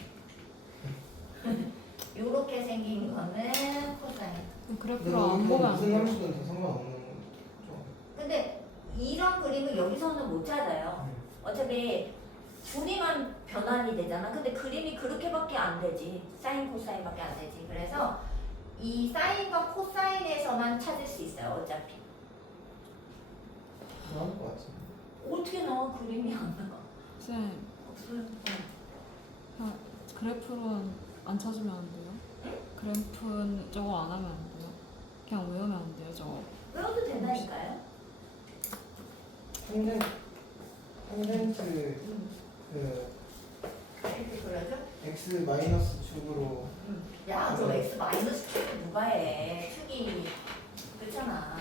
요렇게 생긴 거는 코사인. 그래프로 안 보면 안 무슨 돼요. 함수든 다 상관없는 거죠. 근데 이런 그림을 여기서는 못 찾아요. 어차피 둘이만 변환이 되잖아. 근데 그림이 그렇게밖에 안 되지. 사인, 코사인밖에 안 되지. 그래서 이 사인과 코사인에서만 찾을 수 있어요. 어차피. 나올 것 같은데. 어떻게 나와? 그림이 안 나와. 쌤, 그냥 그래프는 안 찾으면 안 돼요? 그래프는 저거 안 하면 안 돼요? 그냥 외우면 안 돼요, 저거? 외워도 된다니까요. 탄젠트 그 이렇게 그려줘? x 마이너스 축으로 야, 저 x 마이너스 축 누가 해? 축이 그렇잖아.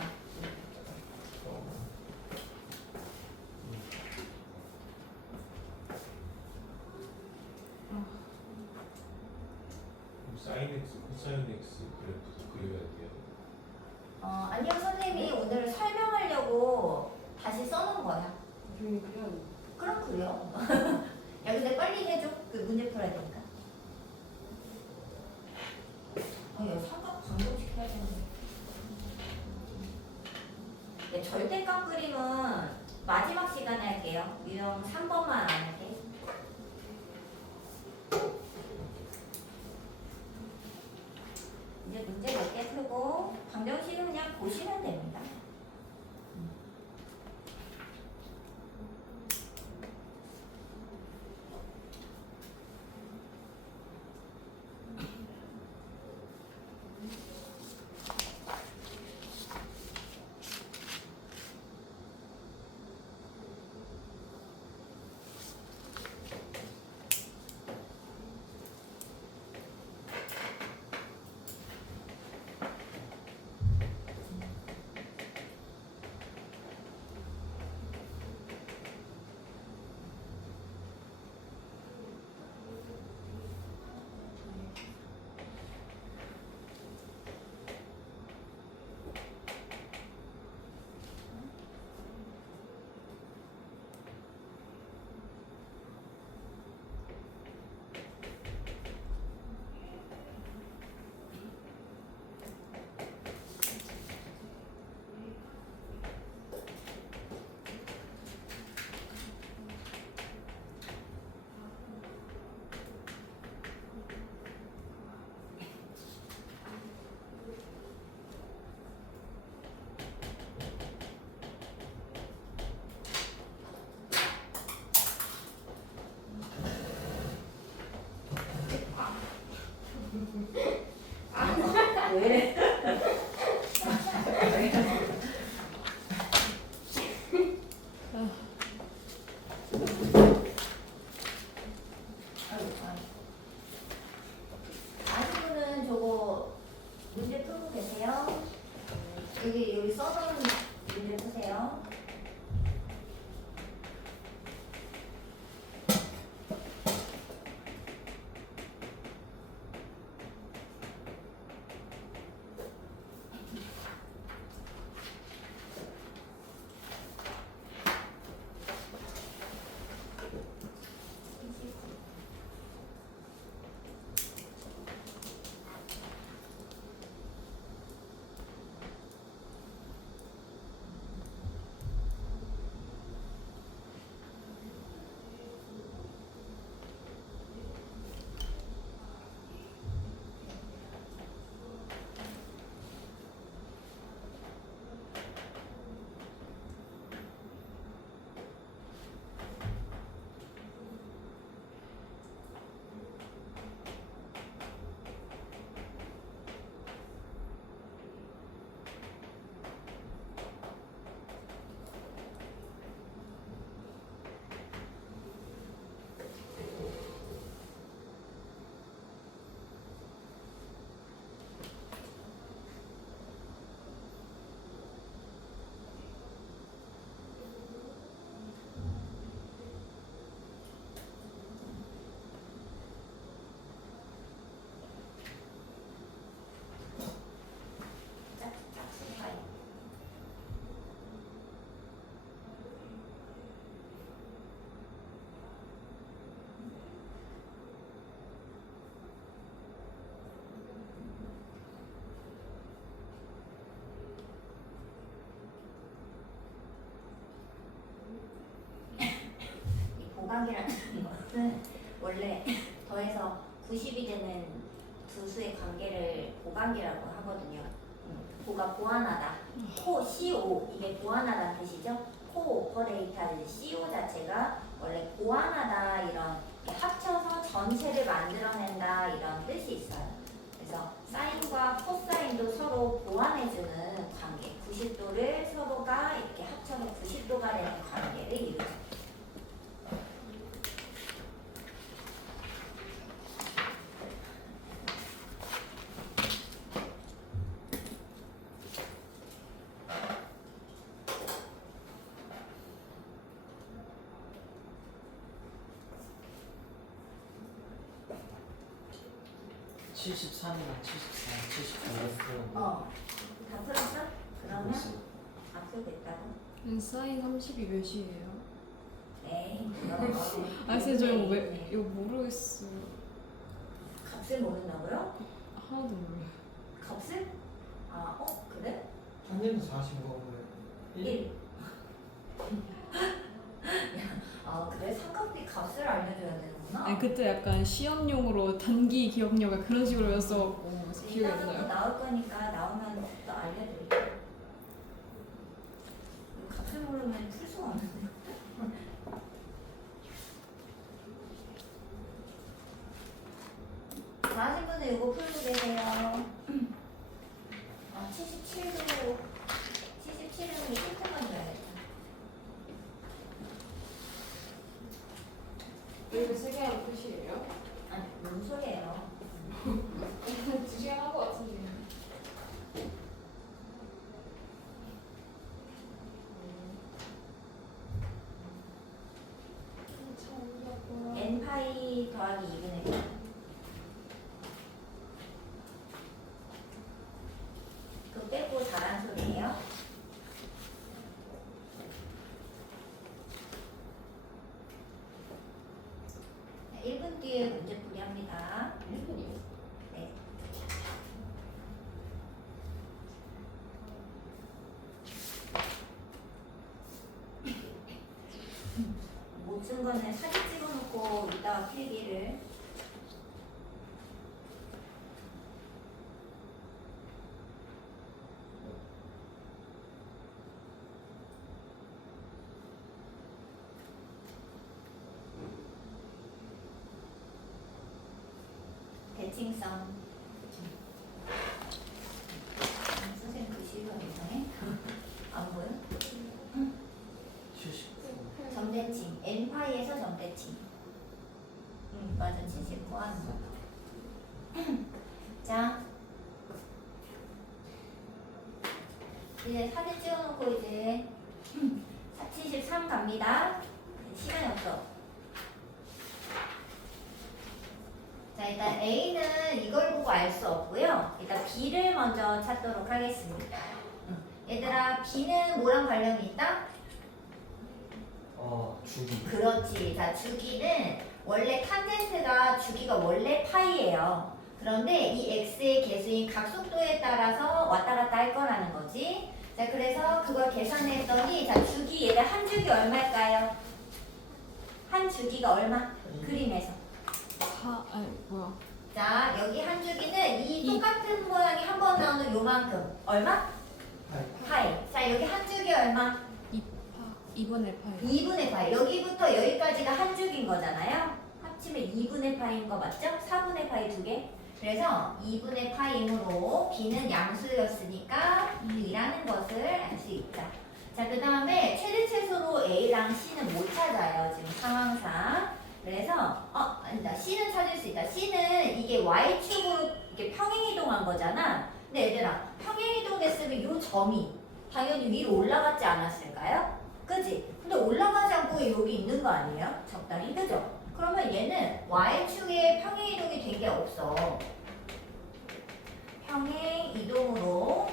사인 x, 코사인 x 그래프도 그려야 돼요. 아니요, 선생님이 오늘 설명하려고 다시 써놓은 거야. 그럼 그려. 야, 근데 빨리 해줘. 그 문제 풀어야 되니까. 야, 삼각 방정식 해야 되는데. 네, 절대값 그림은 마지막 시간에 할게요. 유형 3번만 안 할게. 이제 문제 몇 개 풀고 방정식은 그냥 보시면 됩니다. 왜? 아시는 분은 저거 문제 풀고 계세요? 여기 써놓은 문제 푸세요. 보관기라는 것은 원래 더해서 90이 되는 두 수의 관계를 보관기라고 하거든요. 보가 보완하다. 코 CO 이게 보완하다는 뜻이죠. 코오퍼레이트할 CO 자체가 원래 보완하다 이런 합쳐서 전체를 만들어낸다 이런 뜻이 있어요. 그래서 사인과 코사인도 서로 보완해주는 관계, 90도를 서로가 이렇게 합쳐서 90도가 되는 관계를 이루죠. 칠 73이랑 74, 74였어요. 다 풀었어? 그러면 앞으로 됐다고? 사인 30이 몇이에요? 에이, 아 선생님 저 이거 왜 이거 모르겠어요. 값을 모른다고요? 하나도 몰라요. 값을? 그래? 한님도 45를 1. 그래? 삼각비 값을 알려줘야 되는구나. 아니 그때 약간 시험용으로 단기 기억력을 그런 식으로 외웠어갖고 그래서 기억이 안 일단은 또 나요. 나올 거니까 나오면 또 알려드릴게요. 값을 모르면 풀 수가 없는데. 40분은 이거 풀고 계세요. 77도 77은 힌트만 줘야겠다. 이거 3개 하면 끝이에요? 아니 무슨 소리예요? 2시간 한 거 같은데. n파이 더하기 2분의 1. 그거 빼고 잘한 소리예요? 자, 1분 뒤에 문제풀이 합니다. 1분이요? 네. 못 쓴 거는 사진 찍어놓고 이따가 필기를. 대칭성. 선생님 글씨가 이상해? 안 보여? 79. 점대칭. n파이에서 점대칭. 맞아. 79 하는 거. 자. 이제 사진 찍어놓고 이제 73 갑니다. 시간이 없어. 자, 일단 A는 이걸 보고 알 수 없고요. 일단 B를 먼저 찾도록 하겠습니다. 얘들아, B는 뭐랑 관련이 있다? 주기. 그렇지. 자, 주기는 원래 탄젠트가 주기가 원래 파이예요. 그런데 이 x의 개수인 각속도에 따라서 왔다 갔다 할 거라는 거지. 자, 그래서 그걸 계산했더니 자, 주기 얘가 한 주기 얼마일까요? 한 주기가 얼마? 그림에서. 아니 뭐야? 자, 여기 한 주기는 이 똑같은 모양이 한 번 나오는 요만큼. 얼마? 파이. 자, 여기 한 주기 얼마? 2분의 파이. 2분의 파이. 여기부터 여기까지가 한 주기인 거잖아요. 합치면 2분의 파이인 거 맞죠? 4분의 파이 두 개. 그래서 2분의 파이므로 b는 양수였으니까 2라는 것을 알 수 있다. 자, 그 다음에 최대 최소로 a랑 c는 못 찾아요. 지금 상황상. 그래서 아니다. C는 찾을 수 있다. C는 이게 Y축으로 이렇게 평행이동한 거잖아. 근데 얘들아, 평행이동했으면 이 점이 당연히 위로 올라갔지 않았을까요? 그지? 근데 올라가지 않고 여기 있는 거 아니에요? 적당히, 그죠? 그러면 얘는 Y축에 평행이동이 된 게 없어. 평행이동으로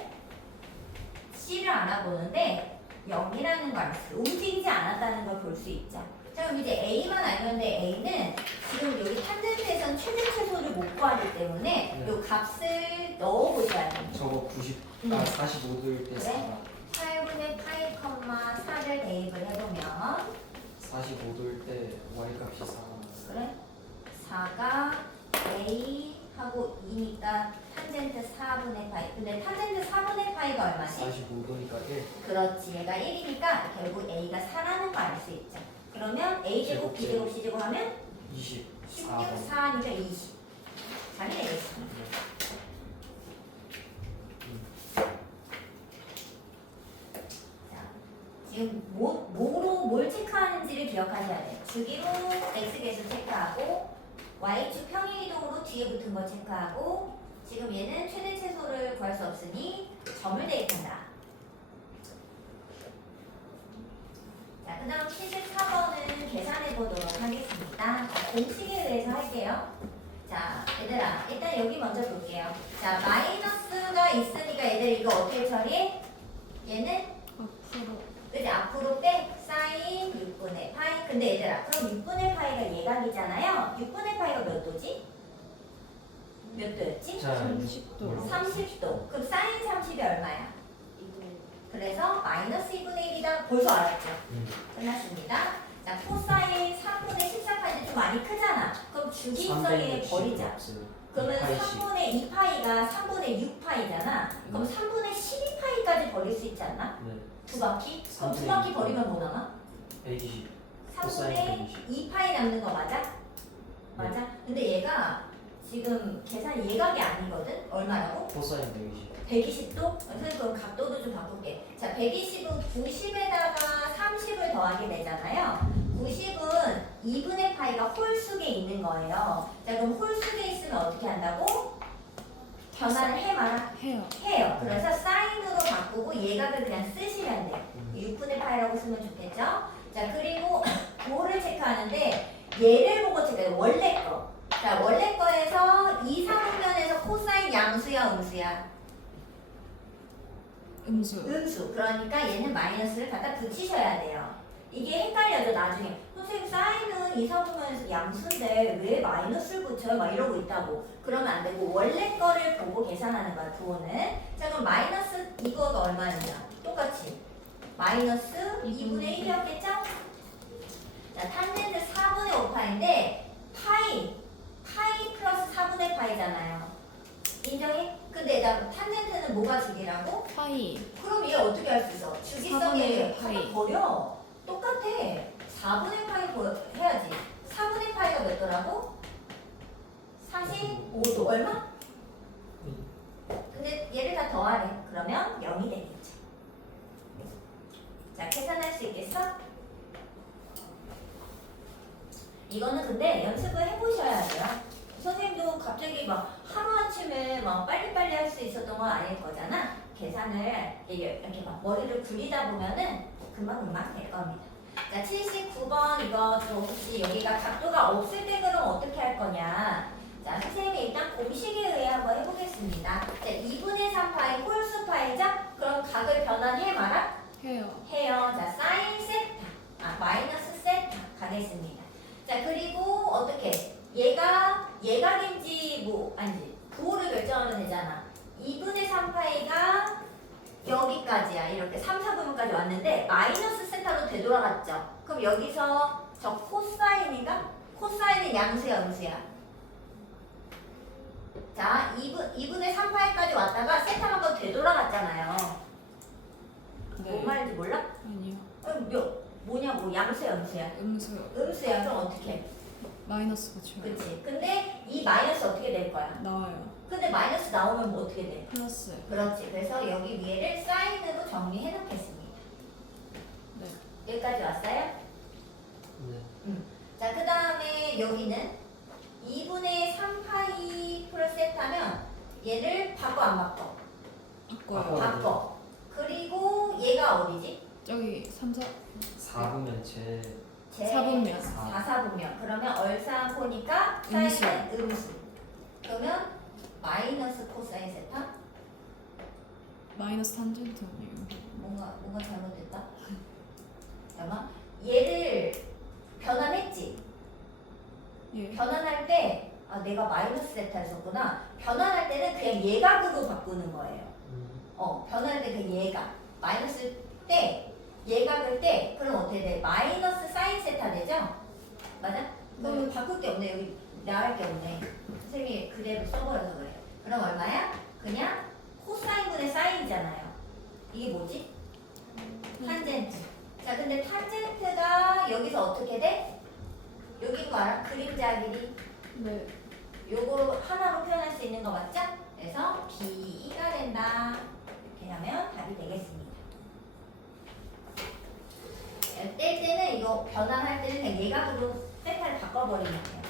C를 알아보는데 0이라는 걸 알았어. 움직이지 않았다는 걸 볼 수 있죠. 자, 그럼 이제 A만 알겠는데 A는 지금 여기 탄젠트에선 최대 최소를 못 구하기 때문에 네. 요 값을 넣어보셔야 됩니다. 저거 45도일 때 그래? 8분의 파이, 4를 대입을 해보면 4 45도일 때 y값이 4가 그래? 4가 a 하고 2니까 탄젠트 4분의 파이. 근데 탄젠트 4분의 파이가 얼마지? 45도니까 1. 그렇지. 얘가 1이니까 결국 a가 4라는 거 알 수 있죠. 그러면 a제곱, b제곱, c제곱 하면 16, 24번. 4니까 20. 답이 되겠습니다. 자, 지금 뭐로 뭘 체크하는지를 기억하셔야 돼요. 주기로 x계수 체크하고 y축 평행이동으로 뒤에 붙은 거 체크하고 지금 얘는 최대 최소를 구할 수 없으니 점을 대입한다. 자, 그 다음 74번은 계산해 보도록 하겠습니다. 공식에 의해서 할게요. 자, 얘들아, 일단 여기 먼저 볼게요. 자, 마이너스가 있으니까 얘들 이거 어떻게 처리해? 얘는 앞으로 그치? 앞으로 빼 사인 6분의 파이. 근데 얘들아, 그럼 6분의 파이가 예각이잖아요. 6분의 파이가 몇 도지? 몇 도였지? 자, 30도. 30도. 그럼 사인 30이 얼마야? 그래서 마이너스 2분의 1이다. 벌써 알았죠? 끝났습니다. 자, 코사인 3분의 14파이는 좀 많이 크잖아. 그럼 주기성에 버리자. 그러면 3분의 2파이가 3분의 6파이잖아. 그럼 3분의 12파이까지 버릴 수 있지 않나? 네. 두 바퀴? 그럼 두 3분의 바퀴 2 버리면 뭐 남아? 120. 3분의 2파이 남는 거 맞아? 맞아? 근데 얘가 지금 계산 예각이 아니거든? 얼마라고? 코사인 120. 120도? 선생님 그럼 각도도 좀 바꿀게. 자, 120은 90에다가 30을 더하게 되잖아요. 90은 2분의 파이가 홀수에 있는 거예요. 자, 그럼 홀수에 있으면 어떻게 한다고? 변화를 해 말아? 해요. 해요. 그래서 사인으로 바꾸고 예각을 그냥 쓰시면 돼요. 6분의 파이라고 쓰면 좋겠죠? 자, 그리고 뭐를 체크하는데 얘를 보고 체크해요. 원래 거. 자, 원래 거에서 2, 3분면에서 코사인 양수야, 음수야? 음수. 음수. 그러니까 얘는 마이너스를 갖다 붙이셔야 돼요. 이게 헷갈려져 나중에. 선생님 사인은 2, 3분면에서 양수인데 왜 마이너스를 붙여요? 막 이러고 있다고. 그러면 안 되고 원래 거를 보고 계산하는 거야, 부호는. 자, 그럼 마이너스 이거가 얼마냐? 똑같이. 마이너스 2분의 1이었겠죠? 자, 탄젠트 4분의 5파인데 파이 플러스 4분의 파이잖아요. 인정해? 근데 나 탄젠트는 뭐가 주기라고? 파이. 그럼 얘 어떻게 할 수 있어? 주기성에 4분의 파이. 하나 버려. 똑같아. 4분의 파이 해야지. 4분의 파이가 몇 도라고? 45도. 얼마? 근데 얘를 다 더하래. 그러면 0이 되겠죠. 자, 계산할 수 있겠어? 이거는 근데 연습을 해보셔야 돼요. 선생님도 갑자기 막 하루아침에 막 빨리빨리 할 수 있었던 건 아닐 거잖아. 계산을 이렇게 막 머리를 굴리다 보면은 금방금방 될 겁니다. 자, 79번 이거 저 혹시 여기가 각도가 없을 때 그럼 어떻게 할 거냐. 자, 선생님이 일단 공식에 의해 한번 해보겠습니다. 자, 2분의 3파이 홀수파이죠? 그럼 각을 변환해 말아? 해요. 해요. 자, 사인 세타. 마이너스 세타 가겠습니다. 자, 그리고 어떻게? 얘가 예각인지 뭐 아니지. 부호를 결정하면 되잖아. 2분의 3파이가 여기까지야. 이렇게 3, 4분까지 왔는데 마이너스 세타로 되돌아갔죠. 그럼 여기서 저 코사인인가? 코사인은 양수야, 음수야? 자, 2분의 3파이까지 왔다가 세타만큼 되돌아갔잖아요. 뭔 말인지 몰라? 아니요. 뭐냐고, 양수야, 음수야? 음수요. 음수야. 그럼 어떻게 해? 마이너스 붙여요. 그치? 근데 이 마이너스 어떻게 될 거야? 나와요. 근데 마이너스 나오면 뭐 어떻게 돼? 플러스. 그렇지. 그래서 여기 위에를 사인으로 정리해 놓겠습니다. 네. 여기까지 왔어요? 네. 자, 그 다음에 여기는 2분의 3파이 플러스 세타면 얘를 바꿔 안 바꿔? 바꿔요. 바꿔. 그리고 얘가 어디지? 저기 3, 4. 4분면 제 제 4분면. 4, 4분면. 그러면 얼사코니까 음수. 사인은 음수. 그러면 마이너스 코사인 세타? 마이너스 탄젠트 아니에요. 뭔가 잘못됐다. 잠깐만. 얘를 변환했지? 예. 변환할 때 내가 마이너스 세타였었구나. 변환할 때는 그냥 예각으로 바꾸는 거예요. 변환할 때 그 예각. 마이너스 때 얘가 그럴 때 그럼 어떻게 돼? 마이너스 사인 세타 되죠? 맞아? 그럼 바꿀 게 없네. 여기 나갈 게 없네. 선생님이 그대로 써버려서 그래. 그럼 얼마야? 그냥 코사인분의 사인이잖아요. 이게 뭐지? 탄젠트. 자, 근데 탄젠트가 여기서 어떻게 돼? 여기 거 알아? 그림자 길이. 네. 요거 하나로 표현할 수 있는 거 맞죠? 그래서 B가 된다. 이렇게 하면 답이 되겠습니다. 뗄 때는 이거 변환할 때는 그냥 예각으로 세타를 바꿔버리면 돼요.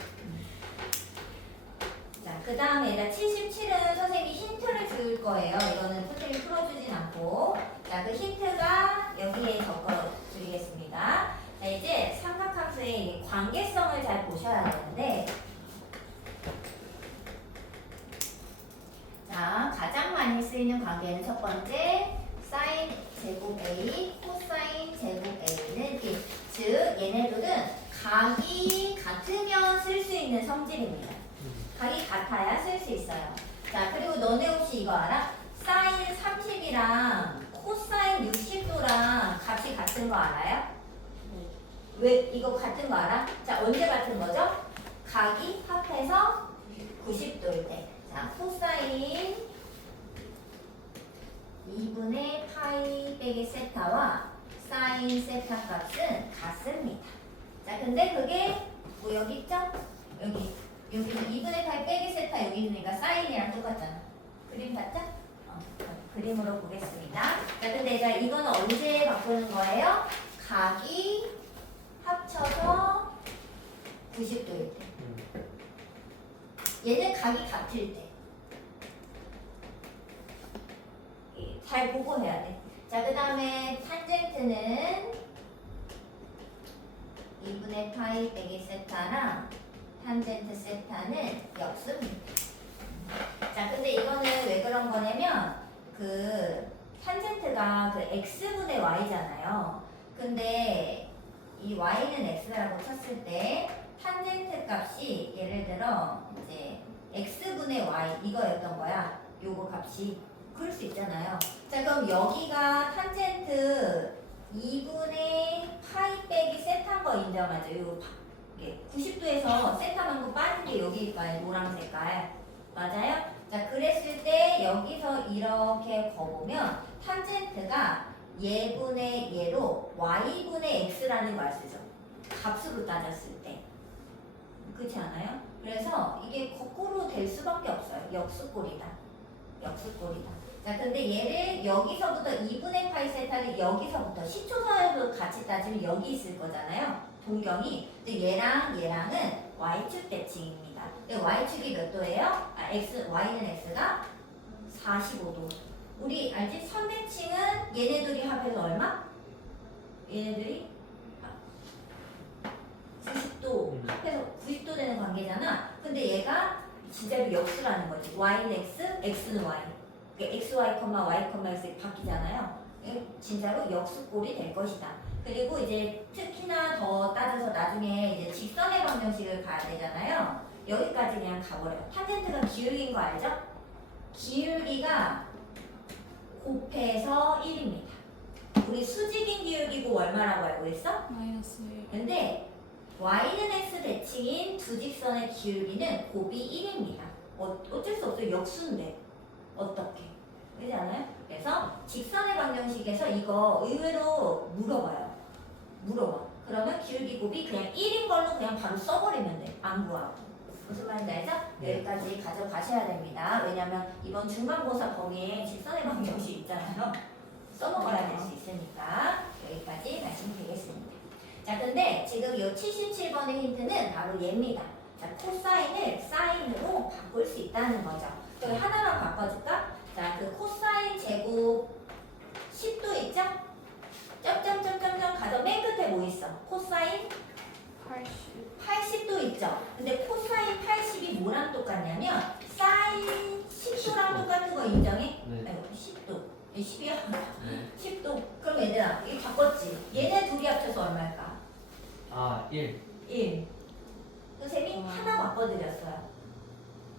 자, 그 다음에 얘가 77은 선생님이 힌트를 줄 거예요. 이거는 선생님이 풀어주진 않고. 자, 그 힌트가 여기에 적어드리겠습니다. 자, 이제 삼각함수의 관계성을 잘 보셔야 되는데, 자, 가장 많이 쓰이는 관계는 첫 번째, 사인 제곱 A, 코사인 제곱 A는 1. 즉, 얘네들은 각이 같으면 쓸 수 있는 성질입니다. 각이 같아야 쓸 수 있어요. 자, 그리고 너네 혹시 이거 알아? 사인 30이랑 코사인 60도랑 값이 같은 거 알아요? 왜 이거 같은 거 알아? 자, 언제 같은 거죠? 각이 합해서 90도일 때. 자, 코사인 2분의 파이 빼기 세타와 사인 세타 값은 같습니다. 자, 근데 그게 뭐 여기 있죠? 여기 2분의 파이 빼기 세타 여기 있으니까 사인이랑 똑같잖아. 그림 봤죠? 그림으로 보겠습니다. 자, 근데 자, 이거는 언제 바꾸는 거예요? 각이 합쳐서 90도일 때. 얘는 각이 같을 때. 잘 보고 해야 돼. 자, 그 다음에 탄젠트는 2분의 파이 빼기 세타랑 탄젠트 세타는 역수입니다. 자, 근데 이거는 왜 그런 거냐면 그 탄젠트가 그 x분의 y잖아요. 근데 이 y는 x라고 쳤을 때 탄젠트 값이 예를 들어 이제 x분의 y 이거였던 거야. 요거 값이 그럴 수 있잖아요. 자, 그럼 여기가 탄젠트 2분의 파이 빼기 세타인 거 인정하죠? 요 90도에서 세타만큼 빠진 게 여기일까요? 노란 색깔. 맞아요? 자, 그랬을 때 여기서 이렇게 거보면 탄젠트가 얘분의 얘로 y분의 x라는 걸 쓰죠. 값으로 따졌을 때. 그렇지 않아요? 그래서 이게 거꾸로 될 수밖에 없어요. 역수꼴이다. 역수꼴이다. 자, 근데 얘를 여기서부터 2분의 파이 세타를 여기서부터 시초선에도 같이 따지면 여기 있을 거잖아요. 동경이. 근데 얘랑은 y축 대칭입니다. 근데 y축이 몇 도예요? y는 x가 45도. 우리 알지? 선대칭은 얘네들이 합해서 얼마? 얘네들이 90도 합해서 90도 되는 관계잖아. 근데 얘가 진짜로 역수라는 거지. y는 x, x는 y. xy, y, x 바뀌잖아요. 진짜로 역수꼴이 될 것이다. 그리고 이제 특히나 더 따져서 나중에 이제 직선의 방정식을 가야 되잖아요. 여기까지 그냥 가버려요. 탄젠트가 기울기인 거 알죠? 기울기가 곱해서 1입니다. 우리 수직인 기울기고 얼마라고 알고 있어? 마이너스 1. 근데 y는 x 대칭인 두 직선의 기울기는 곱이 1입니다. 어쩔 수 없어요. 역수인데. 어떻게? 그렇지 않아요? 그래서 직선의 방정식에서 이거 의외로 물어봐요. 그러면 기울기 곱이 그냥 1인 걸로 그냥 바로 써버리면 돼. 안 구하고. 무슨 말인지 알죠? 여기까지 가져가셔야 됩니다. 왜냐면 이번 중간고사 범위에 직선의 방정식 있잖아요. 써먹어야 될 수 있으니까 여기까지 말씀드리겠습니다. 자, 근데 지금 이 77번의 힌트는 바로 얘입니다. 자, 코사인을 사인으로 바꿀 수 있다는 거죠. 여기 하나만 바꿔줄까? 자, 그 코사인 제곱 10도 있죠? 점점점점점 가서 맨 끝에 뭐 있어? 코사인 80도 있죠? 근데 코사인 80이 뭐랑 똑같냐면 사인 10도랑 똑같은 거 인정해? 네. 아이고, 10도. 10이야? 네. 10도. 그럼 얘들아, 이거 바꿨지? 얘네 둘이 합쳐서 얼마일까? 아, 1. 1. 선생님이 하나 바꿔드렸어요.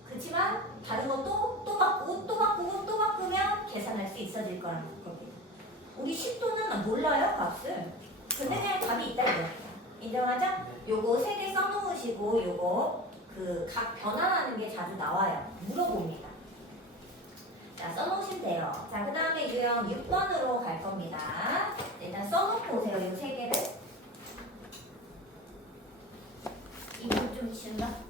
그렇지만 다른 거 또 바꾸고 또 바꾸면 계산할 수 있어질 거라는 겁니다. 우리 10도는 몰라요, 값을. 근데 그냥 답이 있다 이거야. 인정하죠? 요거 3개 써놓으시고 요거 그 각 변환하는 게 자주 나와요. 물어봅니다. 자, 써놓으시면 돼요. 자, 그 다음에 유형 6번으로 갈 겁니다. 일단 써놓고 오세요, 이 3개를. 이거 좀 치운다.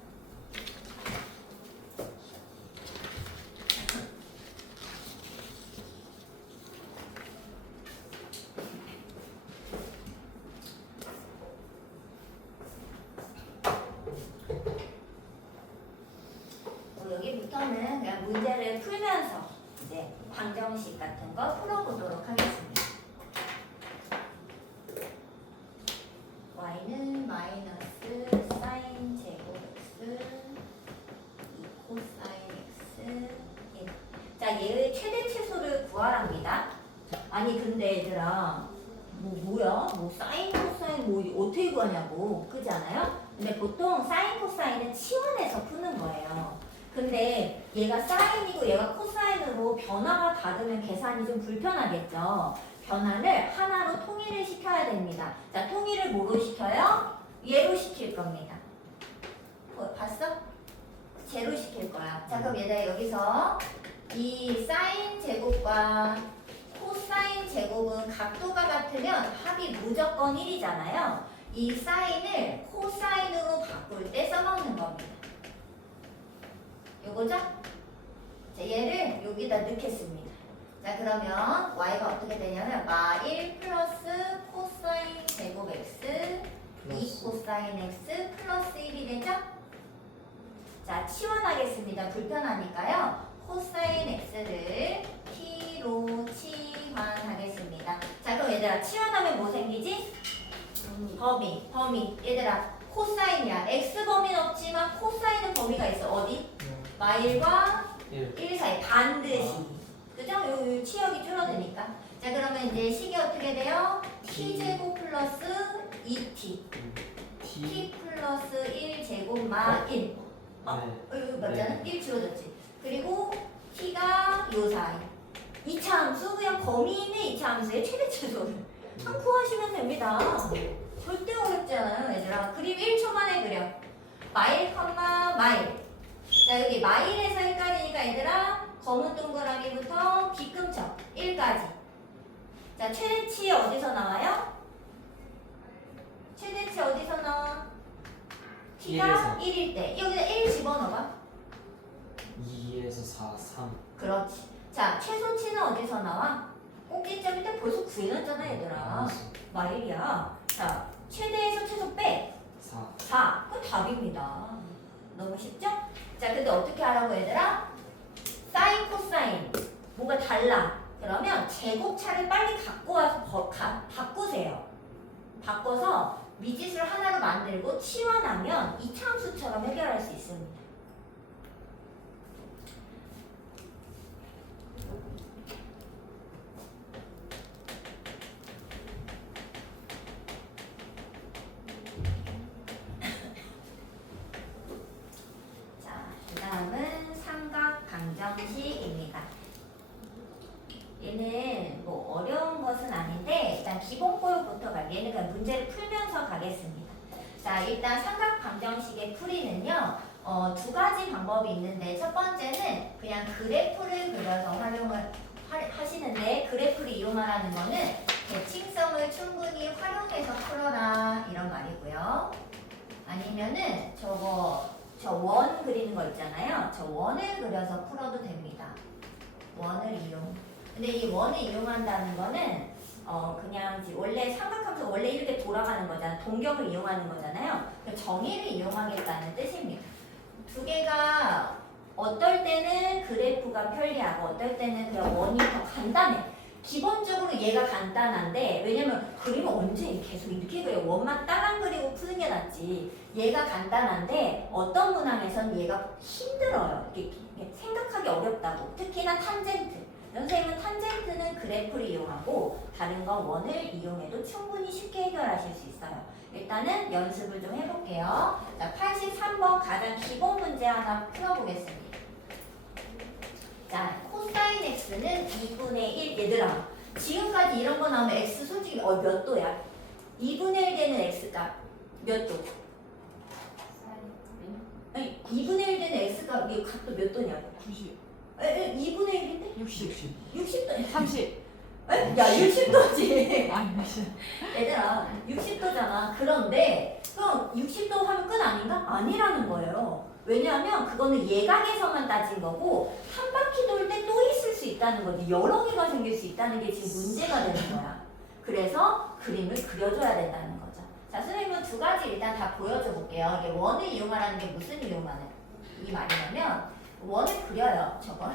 여기부터는 그냥 문제를 풀면서 이제 방정식 같은 거 풀어보도록 하겠습니다. y는 마이너스 사인 제곱 x 2 코사인 x 1. 자, 얘의 최대 최소를 구하랍니다. 아니 근데 얘들아 뭐야? 뭐 사인 코사인 뭐 어떻게 구하냐고, 그지 않아요? 근데 보통 사인 코사인은 치환해서 푸는 거예요. 근데 얘가 사인이고 얘가 코사인으로 변화가 다르면 계산이 좀 불편하겠죠. 변화를 하나로 통일을 시켜야 됩니다. 자, 통일을 뭐로 시켜요? 얘로 시킬 겁니다. 봤어? 제로 시킬 거야. 자, 그럼 얘들아 여기서 이 사인 제곱과 코사인 제곱은 각도가 같으면 합이 무조건 1이잖아요. 이 사인을 코사인으로 바꿀 때 써먹는 겁니다. 요거죠? 자, 얘를 여기다 넣겠습니다. 자, 그러면 y가 어떻게 되냐면 마1 플러스 코사인 제곱 x 2 코사인 x 플러스 1이 되죠? 자, 치환하겠습니다. 불편하니까요. 코사인 x를 t로 치환하겠습니다. 자, 그럼 얘들아 치환하면 뭐 생기지? 범위. 얘들아 코사인이야. x 범위는 없지만 코사인은 범위가 있어. 어디? 마일과 1 사이 반드시. 그죠? 요 치역이 줄어드니까. 자, 그러면 이제 식이 어떻게 돼요? t제곱 플러스 2t. t 플러스 1제곱 마 1. 여기 맞잖아? 1 줄어졌지. 그리고 t가 요 사이. 2차 함수, 그냥 범위 있는 2차 함수의 최대 최소를 한 구하시면 됩니다. 절대 어렵지 않아요, 얘들아. 그림 1초 만에 그려. 마일, 마일. 자, 여기 마일에서 1까지니까 얘들아 검은 동그라미부터 B금쳐 1까지. 자, 최대치 어디서 나와요? 최대치 어디서 나와? t가 1일 때 여기다 1 집어넣어봐. 2에서 4, 3. 그렇지. 자, 최소치는 어디서 나와? 꼭지점일 때 벌써 구해놨잖아 얘들아. 마일이야. 자, 최대에서 최소 빼. 4. 4. 그건 답입니다. 너무 쉽죠? 자, 근데 어떻게 하라고 얘들아? 사인, 코사인 뭐가 달라. 그러면 제곱차를 빨리 갖고 와서 바꾸세요. 바꿔서 미지수를 하나로 만들고 치환하면 이차함수처럼 해결할 수 있습니다. 다음은 삼각 방정식입니다. 얘는 뭐 어려운 것은 아닌데 일단 기본 qo부터 갈게요. 얘는 그냥 문제를 풀면서 가겠습니다. 자, 일단 삼각 방정식의 풀이는요. 두 가지 방법이 있는데 첫 번째는 그냥 그래프를 그려서 활용을 하시는데, 그래프를 이용하라는 거는 대칭성을 충분히 활용해서 풀어라 이런 말이고요. 아니면은 저 원 그리는 거 있잖아요. 저 원을 그려서 풀어도 됩니다. 원을 이용. 근데 이 원을 이용한다는 거는 그냥 원래 삼각함수 원래 이렇게 돌아가는 거잖아. 동경을 이용하는 거잖아요. 정의를 이용하겠다는 뜻입니다. 두 개가 어떨 때는 그래프가 편리하고 어떨 때는 그냥 원이 더 간단해. 기본적으로 얘가 간단한데, 왜냐면 그림을 언제 계속 이렇게 그려. 원만 따랑 그리고 푸는 게 낫지. 얘가 간단한데 어떤 문항에선 얘가 힘들어요. 이게 생각하기 어렵다고. 특히나 탄젠트. 선생님은 탄젠트는 그래프를 이용하고 다른 건 원을 이용해도 충분히 쉽게 해결하실 수 있어요. 일단은 연습을 좀 해볼게요. 자, 83번 가장 기본 문제 하나 풀어보겠습니다. 자, 코사인 x는 2분의 1. 얘들아, 지금까지 이런 거 나오면 x 솔직히 몇 도야? 2분의 1 되는 x값 몇 도? 아니 2분의 1 되는 x값 이 각도 몇 도냐고? 90, 2분의 1인데? 60, 60도 30. 야 60도지 아니 60. 얘들아 60도잖아. 그런데 그럼 60도 하면 끝 아닌가? 아니라는 거예요. 왜냐하면 그거는 예각에서만 따진 거고 한 바퀴 돌 때 또 있을 수 있다는 거지. 여러 개가 생길 수 있다는 게 지금 문제가 되는 거야. 그래서 그림을 그려줘야 된다는 거죠. 자, 선생님은 두 가지 일단 다 보여줘 볼게요. 이게 원을 이용하라는 게 무슨 이용하는 이 말이냐면 원을 그려요. 저걸.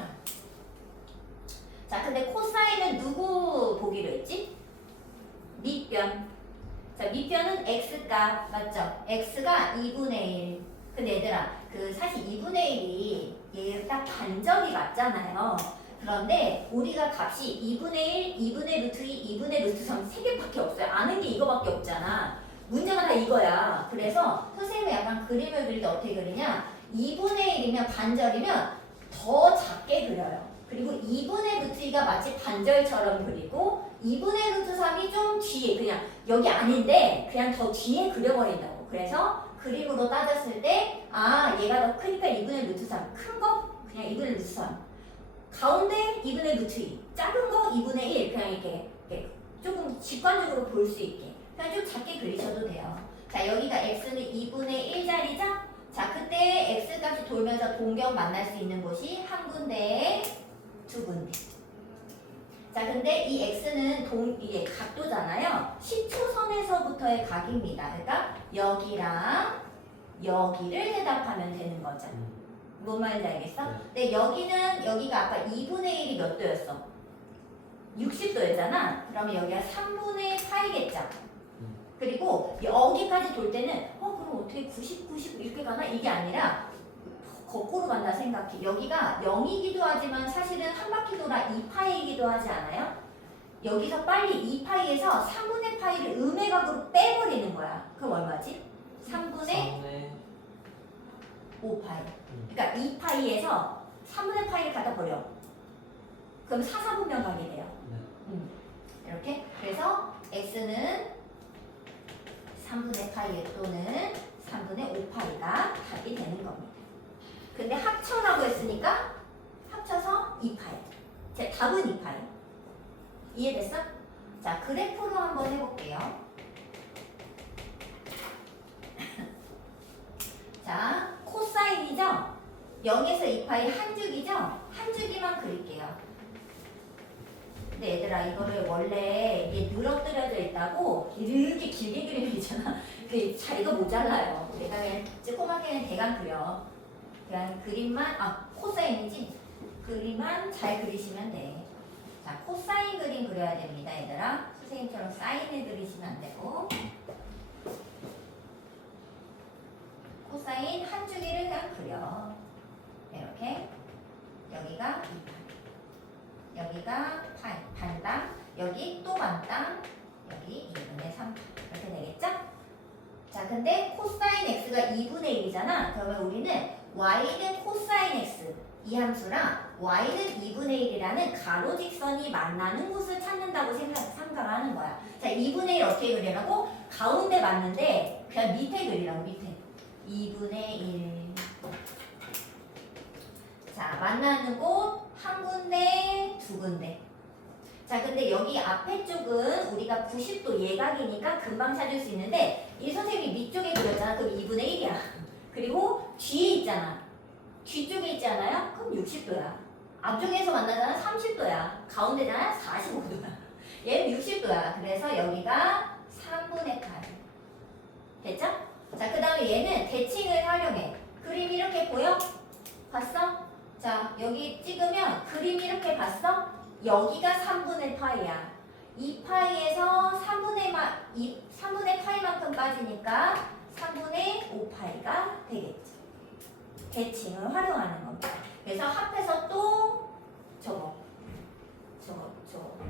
자, 근데 코사인은 누구 보기로 했지? 밑변. 자, 밑변은 x값 맞죠? x가 2분의 1. 근데 얘들아, 사실 2분의 1이 얘 딱 반절이 맞잖아요. 그런데 우리가 값이 2분의 1, 2분의 루트 2, 2분의 루트 3 세 개밖에 없어요. 아는 게 이거밖에 없잖아. 문제가 다 이거야. 그래서 선생님이 약간 그림을 그릴 때 어떻게 그리냐? 2분의 1이면 반절이면 더 작게 그려요. 그리고 2분의 루트 2가 마치 반절처럼 그리고 2분의 루트 3이 좀 뒤에 그냥 여기 아닌데 그냥 더 뒤에 그려버린다고. 그래서 그림으로 따졌을 때 아 얘가 더 크니까 2분의 루트 3 큰 거 그냥 2분의 루트 3 가운데 2분의 루트 2 작은 거 2분의 1 그냥 이렇게 조금 직관적으로 볼 수 있게 그냥 좀 작게 그리셔도 돼요. 자 여기가 x는 2분의 1짜리죠? 자 그때 x값이 돌면서 동경 만날 수 있는 곳이 한 군데 두 군데. 자 근데 이 x는 이게 각도잖아요. 10초선에서부터의 각입니다. 그러니까 여기랑 여기를 대답하면 되는 거죠. 뭔 말인지 알겠어? 근데 여기가 아까 2분의 1이 몇 도였어? 60도였잖아. 그러면 여기가 3분의 파이겠죠. 그리고 여기까지 돌 때는 그럼 어떻게 90, 90 이렇게 가나? 이게 아니라 거꾸로 간다 생각해. 여기가 0이기도 하지만 사실은 한 바퀴 돌아 2파이이기도 하지 않아요? 여기서 빨리 2파이에서 3분의 파이를 음의 각으로 빼버리는 거야. 그럼 얼마지? 3분의 5파이. 그러니까 2파이에서 3분의 파이를 갖다 버려. 그럼 4, 4분면 각이 돼요. 이렇게. 그래서 x는 3분의 파이 또는 3분의 5파이가 답이 되는 겁니다. 근데 합쳐라고 했으니까 합쳐서 2파이. 자, 답은 2파이. 이해됐어? 자, 그래프로 한번 해볼게요. 자, 코사인이죠? 0에서 2파이 한 줄기죠? 한 줄기만 그릴게요. 근데 얘들아 이거를 원래 이게 늘어뜨려져 있다고 이렇게 길게 그리면 있잖아. 그 자리가 모자라요. 내가 그냥 조그맣게는 대강 그려. 그냥 그림만 코사인이지? 그림만 잘 그리시면 돼. 자 코사인 그림 그려야 됩니다 얘들아. 선생님처럼 사인을 그리시면 안 되고 코사인 한 줄기를 그냥 그려. 이렇게 여기가 2파이 여기가 파이 반당 여기 또 반당 여기 2분의 3파이 이렇게 되겠죠? 자 근데 코사인 x가 2분의 1이잖아. 그러면 우리는 y는 코사인 x 이 함수랑 y는 2분의 1이라는 가로직선이 만나는 곳을 찾는다고 생각하는 거야. 자 2분의 1 어떻게 그리라고? 가운데 맞는데 그냥 밑에 그리라고. 밑에 2분의 1 자 만나는 곳 한 군데 두 군데. 자 근데 여기 앞에 쪽은 우리가 90도 예각이니까 금방 찾을 수 있는데 이 선생님이 밑쪽에 그렸잖아. 그럼 2분의 1이야. 그리고 뒤에 있잖아. 뒤쪽에 있잖아요. 그럼 60도야. 앞쪽에서 만나잖아. 30도야. 가운데잖아. 45도야. 얘는 60도야. 그래서 여기가 3분의 8. 됐죠? 자 그 다음에 얘는 대칭을 활용해. 그림 이렇게 보여? 봤어? 자 여기 찍으면 그림 이렇게 봤어? 여기가 3분의 파이야. 2파이에서 3분의 파이만큼 빠지니까 3분의 5파이가 되겠지. 대칭을 활용하는 겁니다. 그래서 합해서 또 저거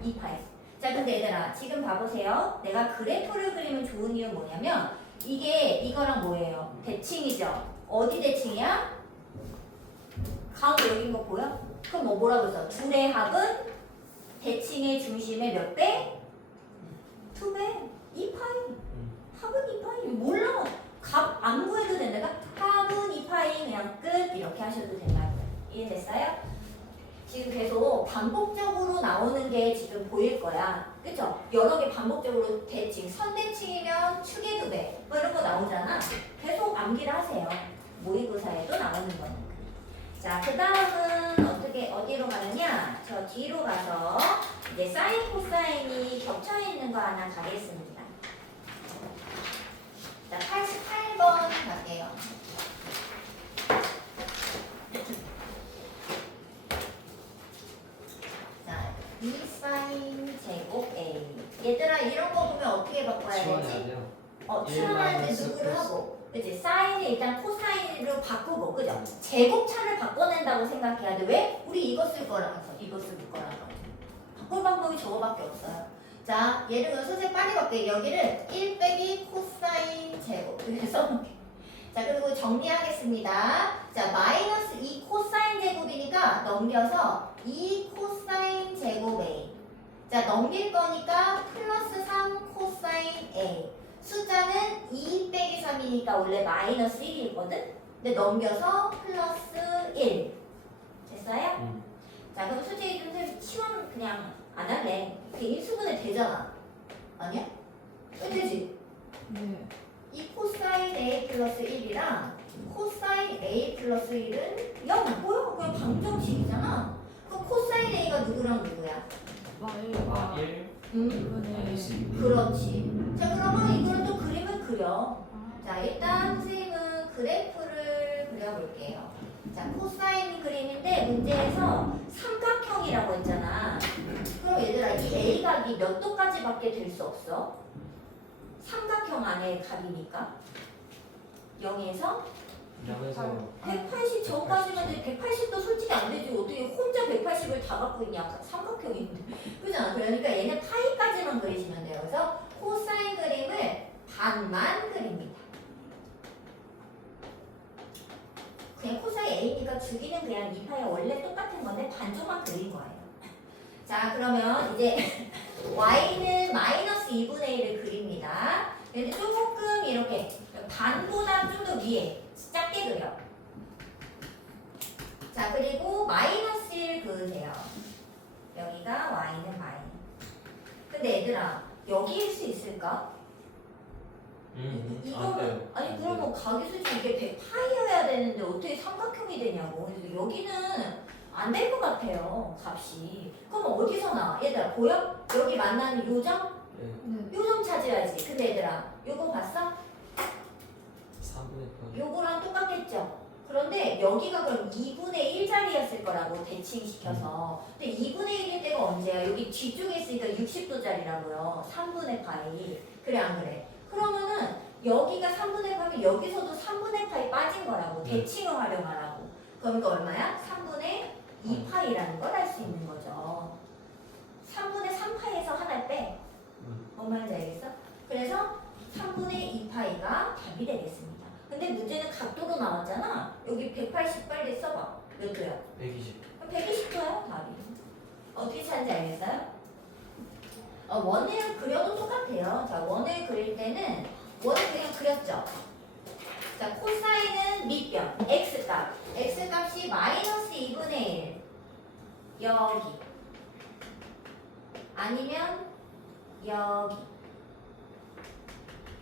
2파이. 자 근데 얘들아 지금 봐보세요. 내가 그래프를 그리면 좋은 이유는 뭐냐면 이거랑 뭐예요? 대칭이죠. 어디 대칭의 중심의 몇 배? 2배. 2파이. 합은 2파이. 몰라. 값 안 구해도 된다. 합은 2파이 그냥 끝. 이렇게 하셔도 된다고요. 이해됐어요? 지금 계속 반복적으로 나오는 게 지금 보일 거야. 그쵸? 여러 개 반복적으로 대칭. 선대칭이면 축의 2배. 뭐 이런 거 나오잖아. 계속 암기를 하세요. 모의고사에도 나오는 거니까. 자, 그 다음은 어디로 가느냐? 저 뒤로 가서 이제 사인, 코사인이 겹쳐 있는 거 하나 가겠습니다. 자, 88번 갈게요. 자, B 사인 제곱 A. 얘들아, 이런 거 보면 어떻게 바꿔야 치워야 되지? 돼요. 치환하는데 누구를 하고, 그치? 사인을 일단 코사인으로 바꾸고, 그죠? 제곱차를 바꿔낸다고 생각해야 돼. 왜? 우리 이거 쓸 거라서, 이거 쓸 거라서. 바꿀 방법이 저거밖에 없어요. 자, 예를 들어 선생님 빨리 바꿀게요. 여기를 1 빼기 코사인 제곱. 그래서 자, 그리고 정리하겠습니다. 자, 마이너스 2 코사인 제곱이니까 넘겨서 2 코사인 제곱 A. 자, 넘길 거니까 플러스 3 코사인 A. 숫자는 2 빼기 3이니까 원래 마이너스 1이거든? 근데 넘겨서 플러스 1. 됐어요? 자, 그럼 솔직히 좀 시험 그냥 안 할래. 그 인수분해 되잖아. 아니야? 왜 되지? 네. 이 코사인 A 플러스 1이랑 코사인 A 플러스 1은 0. 뭐야? 그냥 방정식이잖아. 그럼 코사인 A가 누구랑 누구야? 마일과 1 이분의 그렇지. 자, 그러면 이거를 또 그림을 그려. 아, 자, 일단 선생님은 그래프를 그려볼게요. 자, 코사인 그림인데 문제에서 삼각형이라고 했잖아. 그럼 얘들아, 이 A각이 몇 도까지밖에 될 수 없어? 삼각형 안에 값이니까 0에서 0에서 180 저까지만 돼. 180도 솔직히 안 되지. 어떻게 혼자 180을 다 갖고 있냐. 삼각형인데. 그잖아. 그러니까 얘는 파이까지만 그리시면 돼요. 그래서 코사인 그림을 반만 그립니다. 그냥 코사인 A니까 주기는 그냥 2파이 원래 똑같은 건데 반쪽만 그린 거예요. 자, 그러면 이제 y는 마이너스 2분의 1을 그립니다. 근데 조금 이렇게 반보다 좀 더 위에 작게 그려. 자, 그리고 마이너스 1 그으세요. 여기가 y는 마이너스. 근데 얘들아, 여기일 수 있을까? 안 이거는 돼요. 아니 그러면 각이 솔직히 이게 100파이여야 되는데 어떻게 삼각형이 되냐고. 그래서 여기는 안 될 것 같아요, 값이. 그럼 어디서 나와? 얘들아 보여? 여기 만나는 요점? 네. 요점 찾아야지. 근데 얘들아 요거 봤어? 4분의 8 요거랑 똑같겠죠? 그런데 여기가 그럼 2분의 1짜리였을 거라고 대칭시켜서. 근데 2분의 1일 때가 언제야? 여기 뒤쪽에 있으니까 60도짜리라고요. 3분의 파이. 그래 안 그래? 그러면은 여기가 3분의 파이면 여기서도 3분의 파이 빠진 거라고. 대칭을 활용하라고. 그러니까 얼마야? 3분의 2파이라는 걸 알 수 있는 거죠. 3분의 3파이에서 하나 빼. 뭔 말인지 알겠어? 그래서 3분의 2파이가 답이 되겠습니다. 근데 문제는 각도로 나왔잖아. 여기 180 빨리 써봐. 몇 도야? 120 120도야 답이. 어떻게 찾는지 알겠어요? 원을 그려도 똑같아요. 자, 원을 그릴 때는 원을 그냥 그렸죠. 자, 코사인은 밑변 x값. x값이 마이너스 2분의 1 여기 아니면 여기